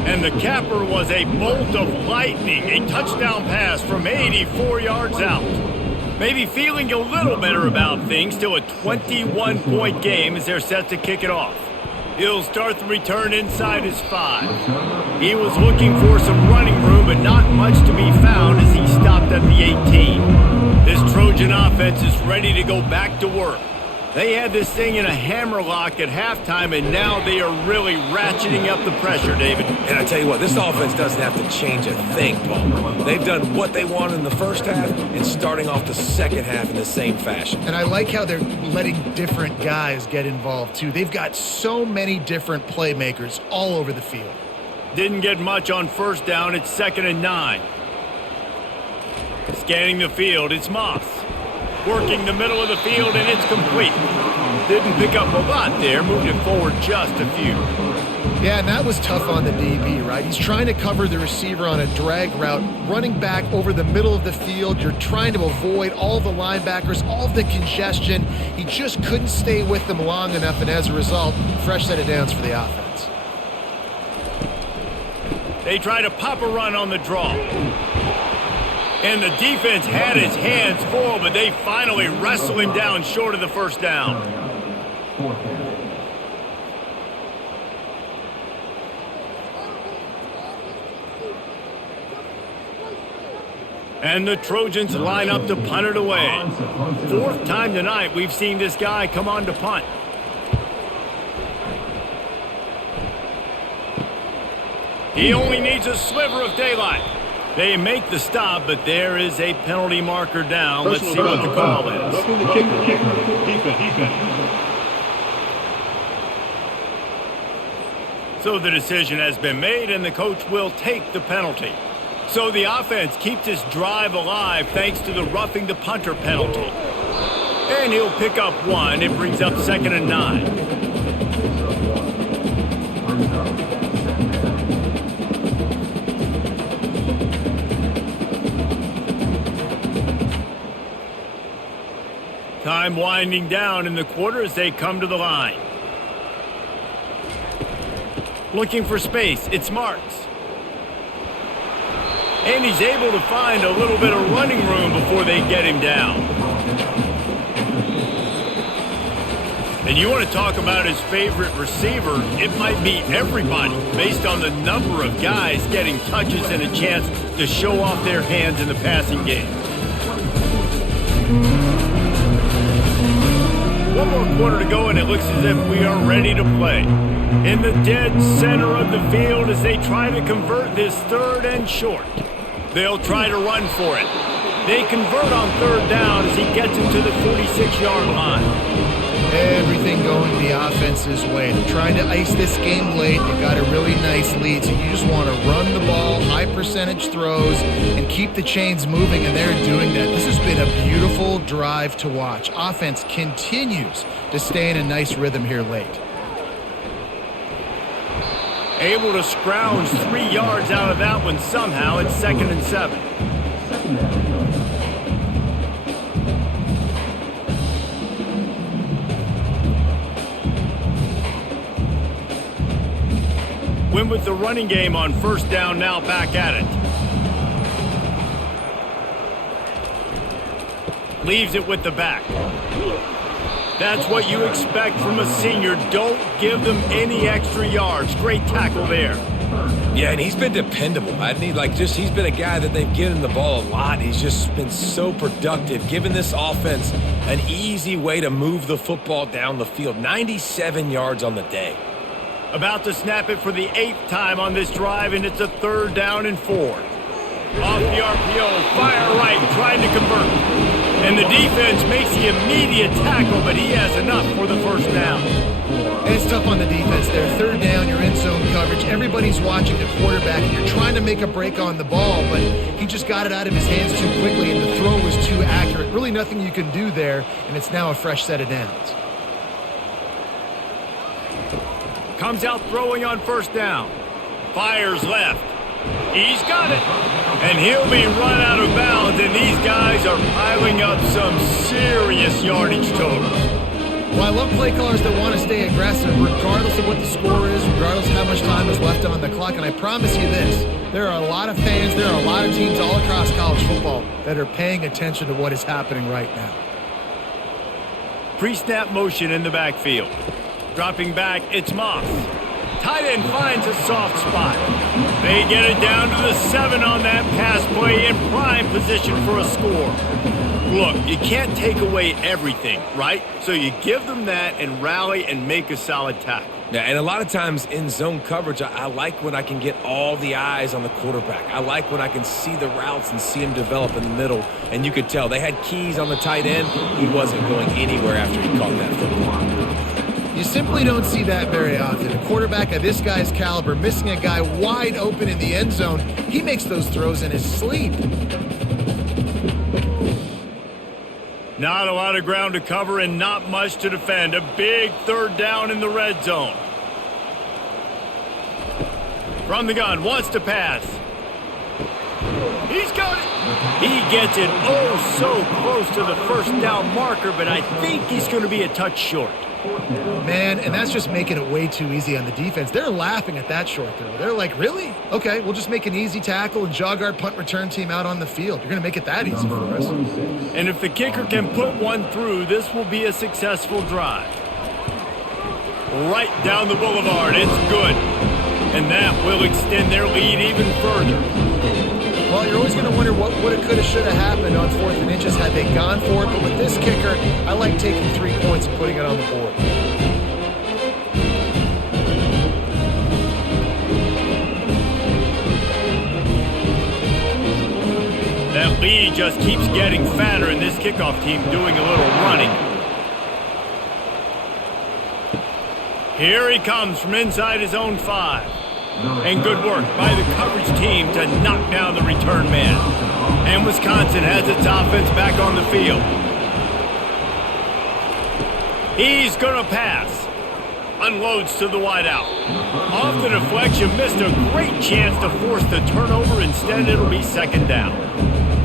And the capper was a bolt of lightning, a touchdown pass from 84 yards out. Maybe feeling a little better about things, still a 21-point game as they're set to kick it off. He'll start the return inside his 5. He was looking for some running room, but not much to be found as he stopped at the 18. This Trojan offense is ready to go back to work. They had this thing in a hammerlock at halftime, and now they are really ratcheting up the pressure, David. And I tell you what, this offense doesn't have to change a thing, Paul. They've done what they wanted in the first half and starting off the second half in the same fashion. And I like how they're letting different guys get involved, too. They've got so many different playmakers all over the field. Didn't get much on first down. It's 2nd and 9. Scanning the field, it's Moss. Working the middle of the field, and it's complete. Didn't pick up a lot there, moved it forward just a few. Yeah, and that was tough on the DB, right? He's trying to cover the receiver on a drag route, running back over the middle of the field. You're trying to avoid all the linebackers, all of the congestion. He just couldn't stay with them long enough, and as a result, fresh set of downs for the offense. They try to pop a run on the draw. And the defense had his hands full, but they finally wrestle him down short of the first down. And the Trojans line up to punt it away. 4th time tonight we've seen this guy come on to punt. He only needs a sliver of daylight. They make the stop, but there is a penalty marker down. Let's see what the call is. Roughing the kicker. Defense. So the decision has been made, and the coach will take the penalty. So the offense keeps this drive alive thanks to the roughing the punter penalty. And he'll pick up one. It brings up 2nd and 9. Time winding down in the quarter as they come to the line. Looking for space, it's Marks. And he's able to find a little bit of running room before they get him down. And you want to talk about his favorite receiver, it might be everybody based on the number of guys getting touches and a chance to show off their hands in the passing game. One more quarter to go, and it looks as if we are ready to play. In the dead center of the field as they try to convert this 3rd and short. They'll try to run for it. They convert on 3rd down as he gets into the 46-yard line. Everything going the offense's way. They're trying to ice this game late. They've got a really nice lead, so you just want to run the ball, high percentage throws, and keep the chains moving, and they're doing that. This has been a beautiful drive to watch. Offense continues to stay in a nice rhythm here late. Able to scrounge 3 yards out of that one somehow. It's 2nd and 7. Win with the running game on 1st down, now back at it. Leaves it with the back. That's what you expect from a senior. Don't give them any extra yards. Great tackle there. Yeah, and he's been dependable. He's been a guy that they've given the ball a lot. He's just been so productive, giving this offense an easy way to move the football down the field. 97 yards on the day. About to snap it for the 8th time on this drive, and it's a 3rd down and 4. Off the RPO, fire right, trying to convert. And the defense makes the immediate tackle, but he has enough for the 1st down. And it's tough on the defense there. 3rd down, you're in zone coverage. Everybody's watching the quarterback, and you're trying to make a break on the ball, but he just got it out of his hands too quickly, and the throw was too accurate. Really nothing you can do there, and it's now a fresh set of downs. Comes out throwing on 1st down. Fires left. He's got it. And he'll be run out of bounds, and these guys are piling up some serious yardage totals. Well, I love play callers that want to stay aggressive regardless of what the score is, regardless of how much time is left on the clock. And I promise you this, there are a lot of fans, there are a lot of teams all across college football that are paying attention to what is happening right now. Pre-snap motion in the backfield. Dropping back, it's Moss. Tight end finds a soft spot. They get it down to the 7 on that pass play in prime position for a score. Look, you can't take away everything, right? So you give them that and rally and make a solid tackle. Yeah, and a lot of times in zone coverage, I like when I can get all the eyes on the quarterback. I like when I can see the routes and see him develop in the middle. And you could tell they had keys on the tight end. He wasn't going anywhere after he caught that football. You simply don't see that very often. A quarterback of this guy's caliber missing a guy wide open in the end zone. He makes those throws in his sleep. Not a lot of ground to cover and not much to defend. A big 3rd down in the red zone. From the gun, wants to pass. He's got it. He gets it oh so close to the 1st down marker, but I think he's going to be a touch short. Man, and that's just making it way too easy on the defense. They're laughing at that short throw. They're like, really? Okay, we'll just make an easy tackle and jog our punt return team out on the field. You're going to make it that easy for us. And if the kicker can put one through, this will be a successful drive. Right down the boulevard. It's good. And that will extend their lead even further. Well, you're always going to wonder what woulda, coulda, shoulda happened on 4th and inches had they gone for it. But with this kicker, I like taking 3 points and putting it on the board. lead just keeps getting fatter, and this kickoff team doing a little running. Here he comes from inside his own 5. And good work by the coverage team to knock down the return man. And Wisconsin has its offense back on the field. He's going to pass. Unloads to the wideout. Off the deflection, missed a great chance to force the turnover. Instead, it'll be second down.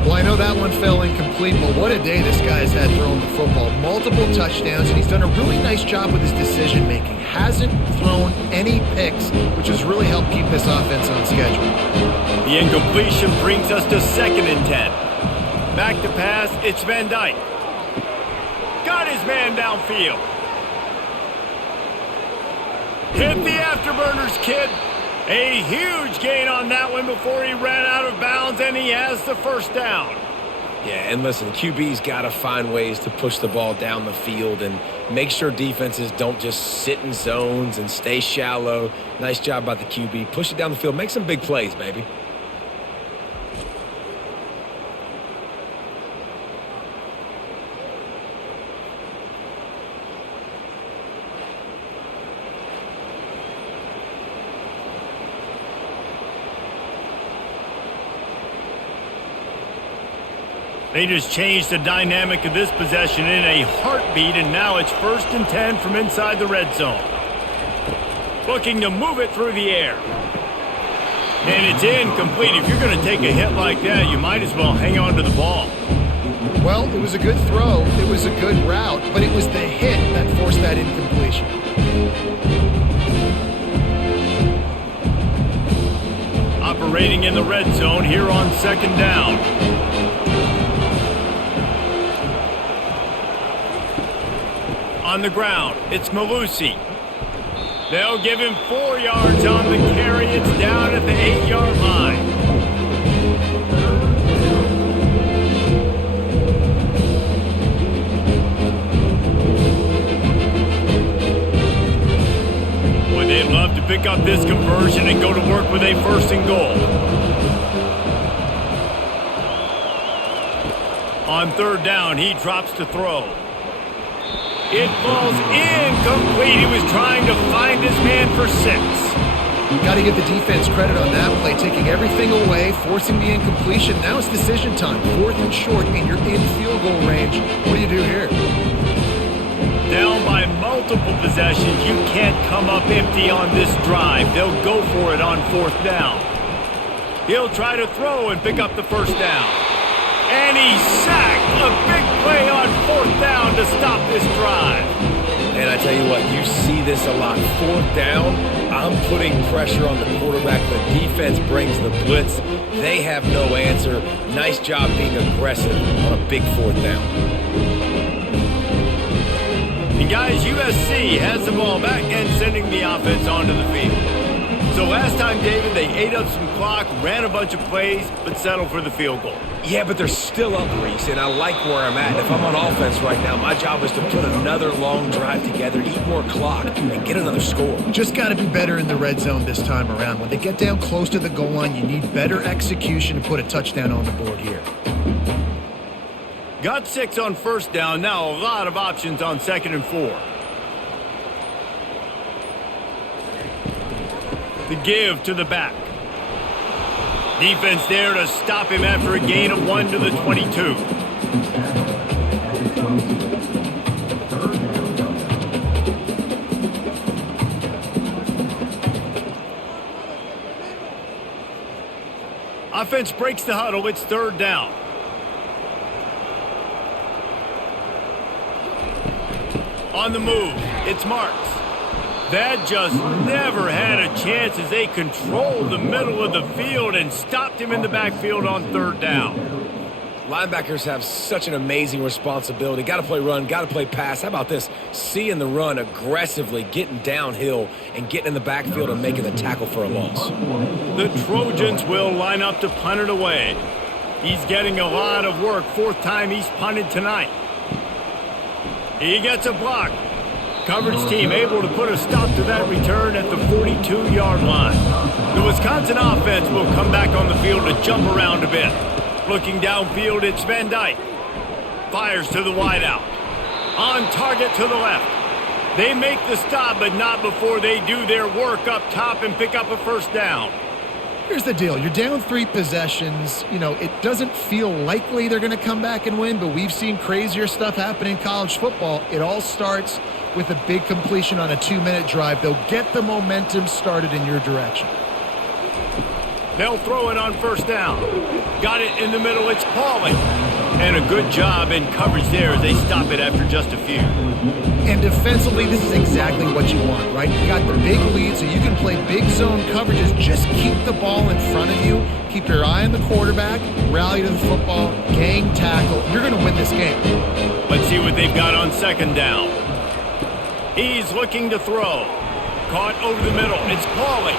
Well, I know that one fell incomplete, but what a day this guy's had throwing the football. Multiple touchdowns, and he's done a really nice job with his decision-making. Hasn't thrown any picks, which has really helped keep this offense on schedule. The incompletion brings us to 2nd and 10. Back to pass, it's Van Dyke. Got his man downfield. Hit the afterburners, kid. A huge gain on that one before he ran out of bounds, and he has the first down. Yeah, and listen, QB's got to find ways to push the ball down the field and make sure defenses don't just sit in zones and stay shallow. Nice job by the QB. Push it down the field. Make some big plays, baby. They just changed the dynamic of this possession in a heartbeat, and now it's 1st and 10 from inside the red zone. Looking to move it through the air. And it's incomplete. If you're going to take a hit like that, you might as well hang on to the ball. Well, it was a good throw. It was a good route, but it was the hit that forced that incompletion. Operating in the red zone here on 2nd down. On the ground, it's Malusi. They'll give him 4 yards on the carry. It's down at the 8-yard line. Boy, they'd love to pick up this conversion and go to work with a 1st and goal. On 3rd down, he drops to throw. It falls incomplete. He was trying to find his man for 6. Got to give the defense credit on that play, taking everything away, forcing the incompletion. Now it's decision time. 4th and short, and you're in field goal range. What do you do here? Down by multiple possessions. You can't come up empty on this drive. They'll go for it on 4th down. He'll try to throw and pick up the 1st down. And he's sacked. A big play on 4th down to stop this drive. And I tell you what, you see this a lot. 4th down, I'm putting pressure on the quarterback. The defense brings the blitz. They have no answer. Nice job being aggressive on a big 4th down. And guys, USC has the ball back and sending the offense onto the field. So last time, David, they ate up some clock, ran a bunch of plays, but settled for the field goal. Yeah, but they're still up, Reese, and I like where I'm at. If I'm on offense right now, my job is to put another long drive together, eat more clock, and get another score. Just got to be better in the red zone this time around. When they get down close to the goal line, you need better execution to put a touchdown on the board here. Got 6 on 1st down. Now a lot of options on 2nd and 4. The give to the back. Defense there to stop him after a gain of 1 to the 22. Offense breaks the huddle. It's 3rd down. On the move, it's Marks. That just never had a chance as they controlled the middle of the field and stopped him in the backfield on 3rd down. Linebackers have such an amazing responsibility. Got to play run, got to play pass. How about this? Seeing the run aggressively, getting downhill, and getting in the backfield and making the tackle for a loss. The Trojans will line up to punt it away. He's getting a lot of work. 4th time he's punted tonight. He gets a block. Coverage team able to put a stop to that return at the 42-yard line. The Wisconsin offense will come back on the field to jump around a bit. Looking downfield, it's Van Dyke. Fires to the wideout. On target to the left. They make the stop, but not before they do their work up top and pick up a first down. Here's the deal. You're down 3 possessions. You know, it doesn't feel likely they're going to come back and win, but we've seen crazier stuff happen in college football. It all starts with a big completion on a 2-minute drive. They'll get the momentum started in your direction. They'll throw it on first down. Got it in the middle. It's Pauling. And a good job in coverage there as they stop it after just a few. And defensively, this is exactly what you want, right? You got the big lead, so you can play big zone coverages. Just keep the ball in front of you. Keep your eye on the quarterback. Rally to the football. Gang tackle. You're going to win this game. Let's see what they've got on second down. He's looking to throw. Caught over the middle. It's Pauling.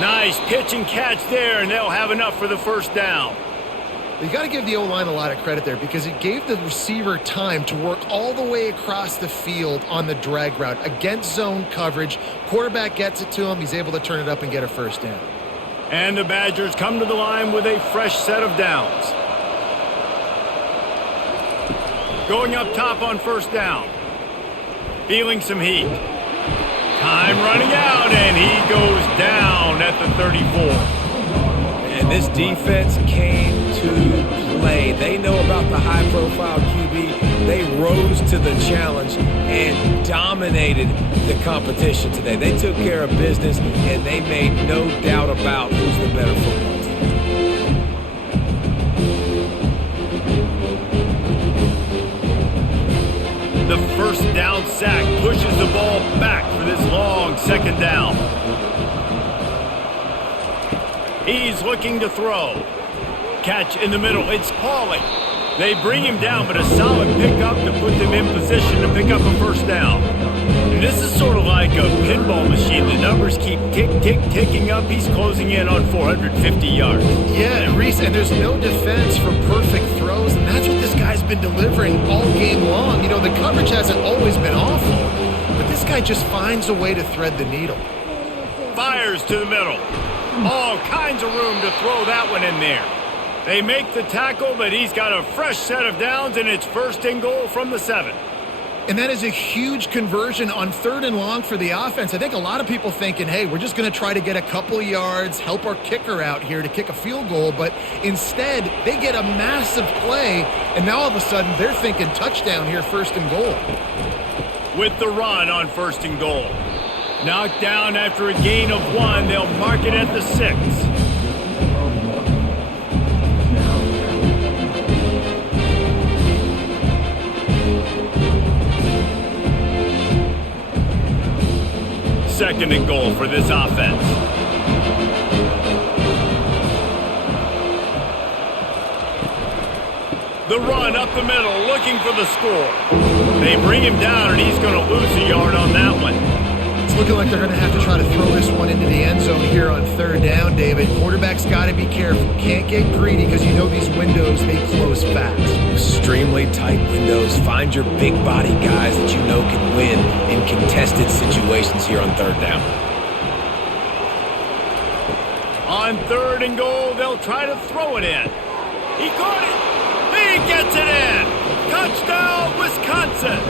Nice pitch and catch there, and they'll have enough for the first down. You got to give the O-line a lot of credit there because it gave the receiver time to work all the way across the field on the drag route against zone coverage. Quarterback gets it to him. He's able to turn it up and get a first down. And the Badgers come to the line with a fresh set of downs. Going up top on first down. Feeling some heat. Time running out, and he goes down at the 34. And this defense came to play. They know about the high-profile QB. They rose to the challenge and dominated the competition today. They took care of business, and they made no doubt about who's the better football team. The first down sack pushes the ball back for this long second down. He's looking to throw. Catch in the middle. It's Pauling. They bring him down, but a solid pickup to put them in position to pick up a first down. And this is sort of like a pinball machine. The numbers keep ticking up. He's closing in on 450 yards. Yeah, Reese, and there's no defense for perfect throws, and that's what this guy's been delivering all game long. You know, the coverage hasn't always been awful, but this guy just finds a way to thread the needle. Fires to the middle. All kinds of room to throw that one in there. They make the tackle, but he's got a fresh set of downs, and it's first and goal from the 7. And that is a huge conversion on 3rd and long for the offense. I think a lot of people thinking, hey, we're just going to try to get a couple of yards, help our kicker out here to kick a field goal. But instead, they get a massive play, and now all of a sudden they're thinking touchdown here, 1st and goal. With the run on 1st and goal. Knocked down after a gain of 1. They'll mark it at the 6. Second and goal for this offense. The run up the middle, looking for the score. They bring him down, and he's going to lose a yard on that one. It's looking like they're going to have to try to throw this one into the end zone here on 3rd down, David. Quarterback's got to be careful. Can't get greedy because you know these windows, they close fast. Extremely tight windows. Find your big body guys that you know can win in contested situations here on 3rd down. On 3rd and goal, they'll try to throw it in. He caught it. He gets it in. Touchdown, Wisconsin.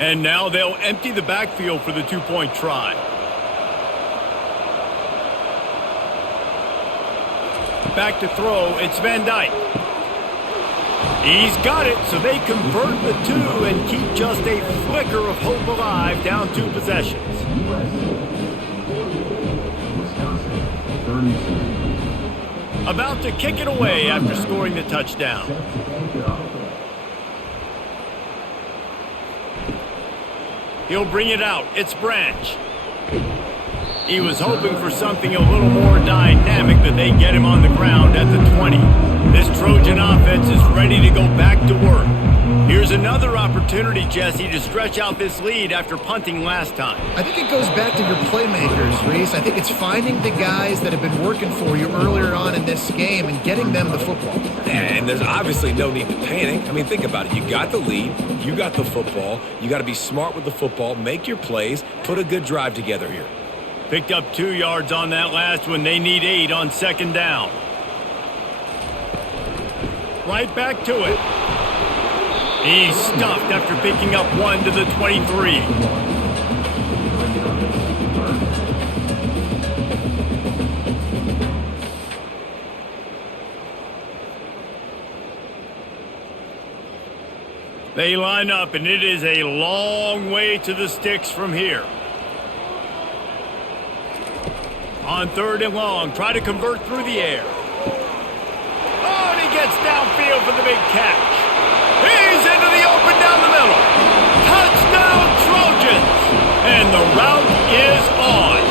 And now they'll empty the backfield for the 2-point try. Back to throw, it's Van Dyke. He's got it, so they convert the 2 and keep just a flicker of hope alive, down 2 possessions. About to kick it away after scoring the touchdown. He'll bring it out. It's Branch. He was hoping for something a little more dynamic, but they get him on the ground at the 20. This Trojan offense is ready to go back to work. Here's another opportunity, Jesse, to stretch out this lead after punting last time. I think it goes back to your playmakers, Reese. I think it's finding the guys that have been working for you earlier on in this game and getting them the football. And there's obviously no need to panic. I mean, think about it. You got the lead. You got the football. You got to be smart with the football, make your plays, put a good drive together here. Picked up 2 yards on that last one. They need 8 on second down. Right back to it. He's stuffed after picking up 1 to the 23. They line up, and it is a long way to the sticks from here. On 3rd and long, try to convert through the air. Oh, and he gets downfield for the big catch. He's into the open down the middle. Touchdown, Trojans! And the route is on.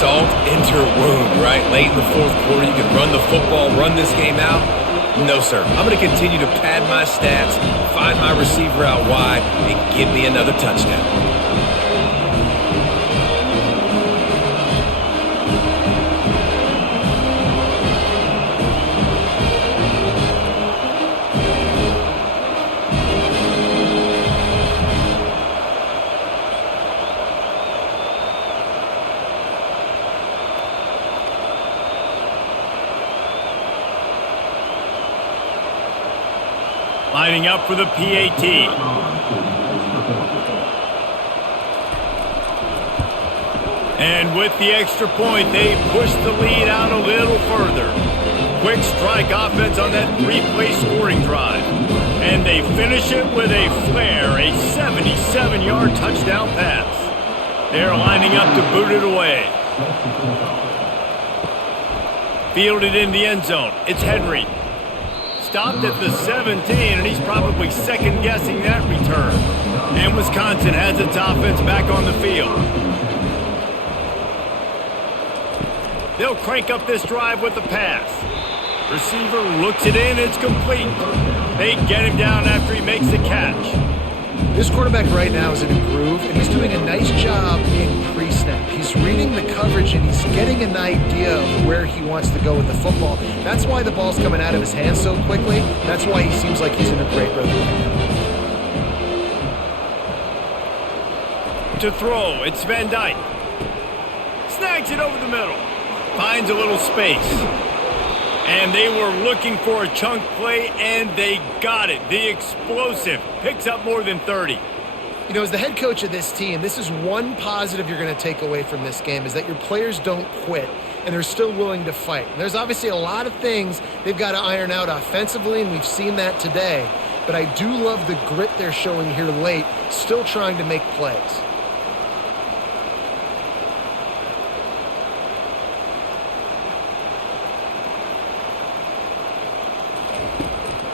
Salt into your wound, right? Late in the 4th quarter, you can run the football, run this game out. No, sir. I'm going to continue to pad my stats, find my receiver out wide, and give me another touchdown. Lining up for the PAT. And with the extra point, they push the lead out a little further. Quick strike offense on that 3-play scoring drive. And they finish it with a flare, a 77-yard touchdown pass. They're lining up to boot it away. Fielded in the end zone. It's Henry. Stopped at the 17, and he's probably second-guessing that return. And Wisconsin has its offense back on the field. They'll crank up this drive with the pass. Receiver looks it in, it's complete. They get him down after he makes the catch. This quarterback right now is in a groove, and he's doing a nice job in pre-snap. He's reading the coverage, and he's getting an idea of where he wants to go with the football. That's why the ball's coming out of his hands so quickly. That's why he seems like he's in a great rhythm right now. To throw, it's Van Dyke. Snags it over the middle. Finds a little space. And they were looking for a chunk play, and they got it. The explosive picks up more than 30. You know, as the head coach of this team, this is one positive you're going to take away from this game, is that your players don't quit, and they're still willing to fight. And there's obviously a lot of things they've got to iron out offensively, and we've seen that today. But I do love the grit they're showing here late, still trying to make plays.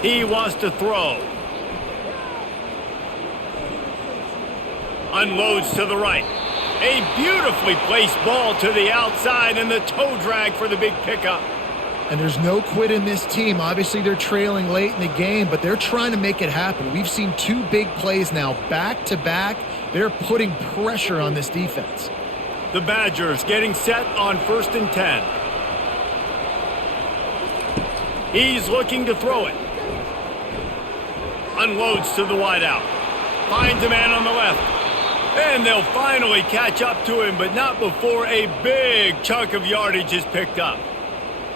He wants to throw. Unloads to the right. A beautifully placed ball to the outside, and the toe drag for the big pickup. And there's no quit in this team. Obviously, they're trailing late in the game, but they're trying to make it happen. We've seen 2 big plays now, back-to-back. They're putting pressure on this defense. The Badgers getting set on 1st and 10. He's looking to throw it. Unloads to the wideout. Finds a man on the left. And they'll finally catch up to him, but not before a big chunk of yardage is picked up.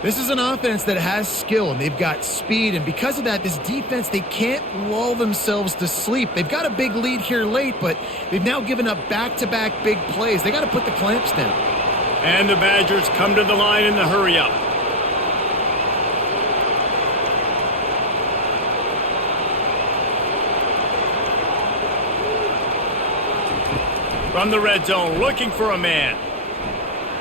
This is an offense that has skill, and they've got speed, and because of that, this defense, they can't lull themselves to sleep. They've got a big lead here late, but they've now given up back-to-back big plays. They got to put the clamps down. And the Badgers come to the line in the hurry-up. From the red zone, looking for a man.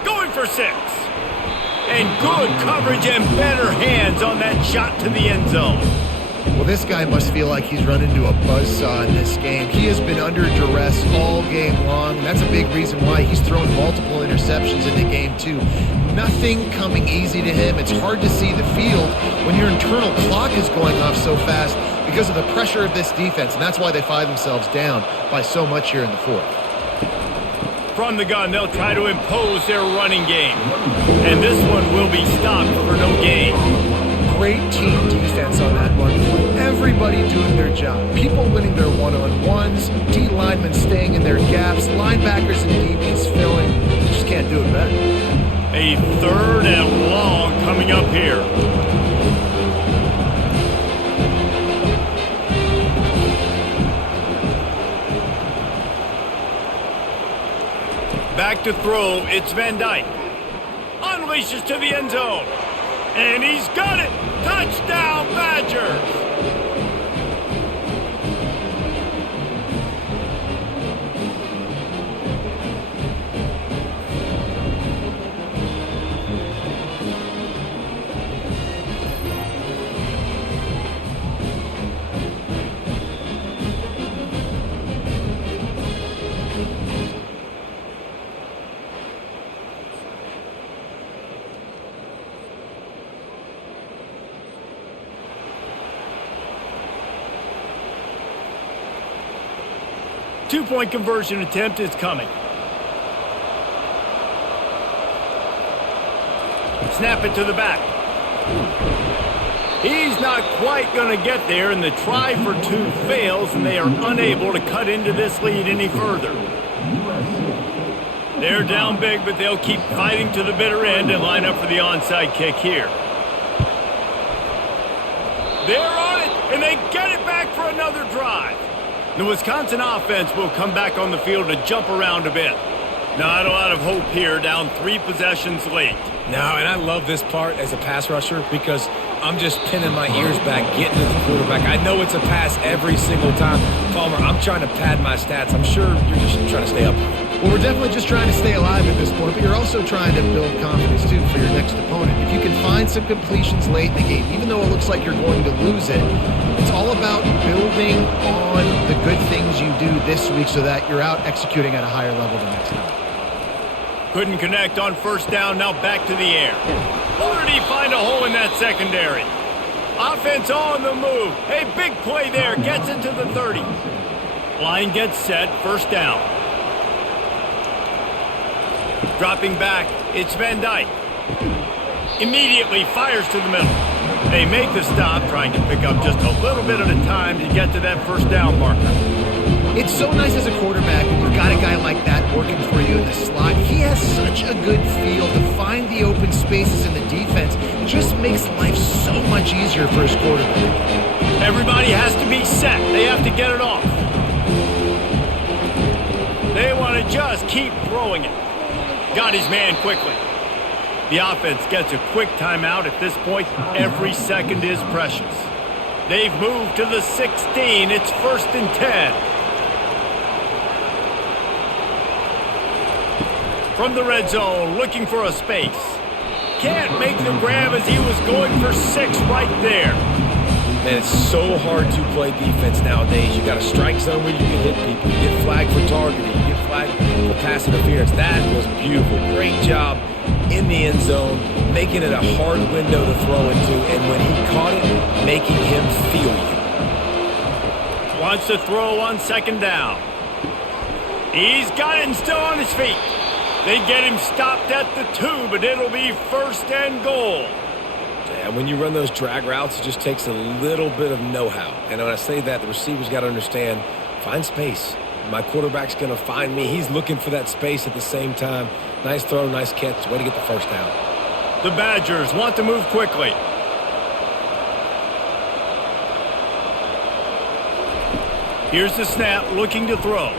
Going for 6. And good coverage and better hands on that shot to the end zone. Well, this guy must feel like he's run into a buzzsaw in this game. He has been under duress all game long, and that's a big reason why he's thrown multiple interceptions in the game, too. Nothing coming easy to him. It's hard to see the field when your internal clock is going off so fast because of the pressure of this defense, and that's why they find themselves down by so much here in the fourth. From the gun, they'll try to impose their running game. And this one will be stopped for no gain. Great team defense on that one. Everybody doing their job. People winning their one-on-ones, D linemen staying in their gaps, linebackers and DBs filling. Just can't do it better. A 3rd and long coming up here. Back to throw, it's Van Dyke. Unleashes to the end zone. And he's got it! Touchdown, Badgers! Two-point conversion attempt is coming. Snap it to the back. He's not quite going to get there, and the try for 2 fails, and they are unable to cut into this lead any further. They're down big, but they'll keep fighting to the bitter end and line up for the onside kick here. They're on it, and they get it back for another drive. The Wisconsin offense will come back on the field to jump around a bit. Not a lot of hope here, down 3 possessions late. No, and I love this part as a pass rusher because I'm just pinning my ears back, getting to the quarterback. I know it's a pass every single time. Palmer, I'm trying to pad my stats. I'm sure you're just trying to stay up. Well, we're definitely just trying to stay alive at this point, but you're also trying to build confidence, too, for your next opponent. If you can find some completions late in the game, even though it looks like you're going to lose it, it's all about building on the good things you do this week so that you're out executing at a higher level the next time. Couldn't connect on first down, now back to the air. Or did he find a hole in that secondary? Offense on the move. A big play there, gets into the 30. Line gets set, first down. Dropping back, it's Van Dyke. Immediately fires to the middle. They make the stop, trying to pick up just a little bit at a time to get to that first down marker. It's so nice as a quarterback when you've got a guy like that working for you in the slot. He has such a good feel to find the open spaces in the defense. It just makes life so much easier for his quarterback. Everybody has to be set. They have to get it off. They want to just keep throwing it. Got his man quickly. The offense gets a quick timeout at this point. Every second is precious. They've moved to the 16. It's 1st and 10. From the red zone, looking for a space. Can't make the grab as he was going for 6 right there. Man, it's so hard to play defense nowadays. You got a strike zone where you can hit people. You get flagged for targeting. You get flagged for pass interference. That was beautiful. Great job in the end zone, making it a hard window to throw into. And when he caught it, making him feel you. Wants to throw on second down. He's got it and still on his feet. They get him stopped at the 2, but it'll be 1st and goal. And when you run those drag routes, it just takes a little bit of know-how. And when I say that, the receiver's got to understand, find space. My quarterback's going to find me. He's looking for that space at the same time. Nice throw, nice catch. Way to get the first down. The Badgers want to move quickly. Here's the snap, looking to throw.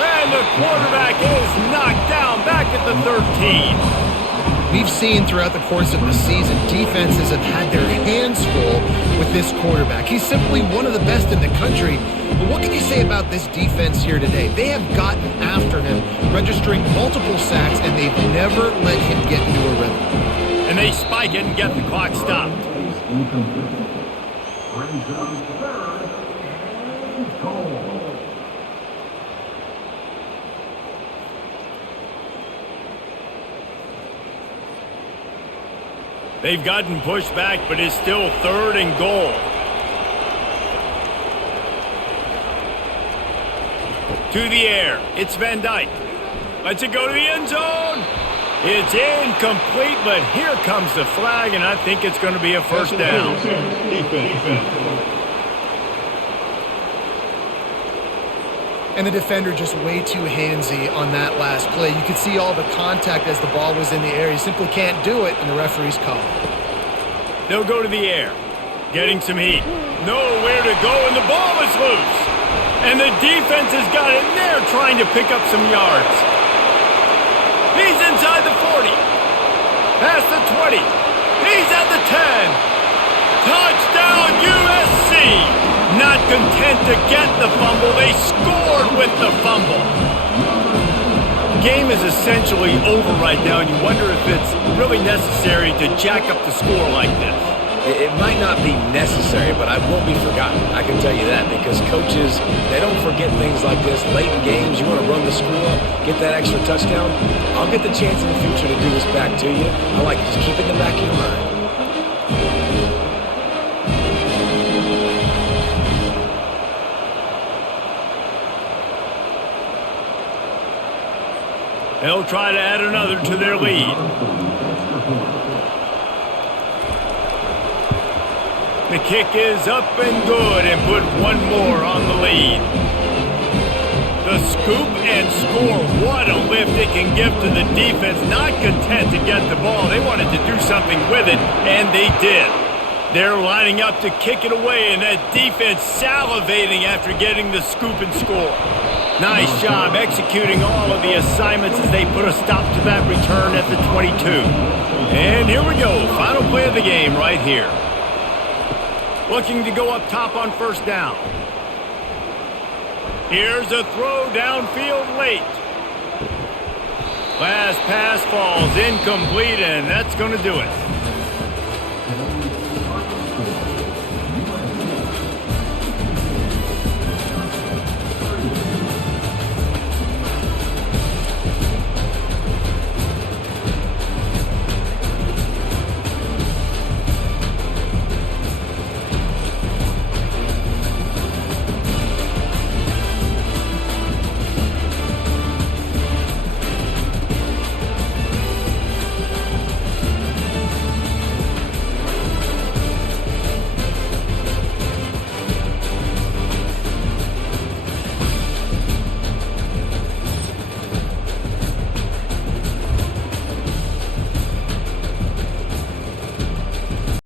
And the quarterback is knocked down back at the 13. We've seen throughout the course of the season, defenses have had their hands full with this quarterback. He's simply one of the best in the country. But what can you say about this defense here today? They have gotten after him, registering multiple sacks, and they've never let him get into a rhythm. And they spike it and get the clock stopped. They've gotten pushed back, but it's still 3rd and goal. To the air. It's Van Dyke. Lets it go to the end zone. It's incomplete, but here comes the flag, and I think it's going to be a first down. And the defender just way too handsy on that last play. You could see all the contact as the ball was in the air. You simply can't do it, and the referee's call. They'll go to the air. Getting some heat. Nowhere to go, and the ball is loose. And the defense has got in there trying to pick up some yards. He's inside the 40. Past the 20. He's at the 10. Touchdown USC! Not content to get the fumble, they scored with the fumble. Game is essentially over right now, and you wonder if it's really necessary to jack up the score like this. It might not be necessary, but I won't be forgotten. I can tell you that, because coaches, they don't forget things like this. Late in games, you want to run the score, get that extra touchdown. I'll get the chance in the future to do this back to you. I like to just keep it in the back of your mind. They'll try to add another to their lead. The kick is up and good, and put one more on the lead. The scoop and score. What a lift it can give to the defense. Not content to get the ball. They wanted to do something with it, and they did. They're lining up to kick it away, and that defense salivating after getting the scoop and score. Nice job executing all of the assignments as they put a stop to that return at the 22. And here we go. Final play of the game right here. Looking to go up top on first down. Here's a throw downfield late. Last pass falls incomplete, and that's going to do it.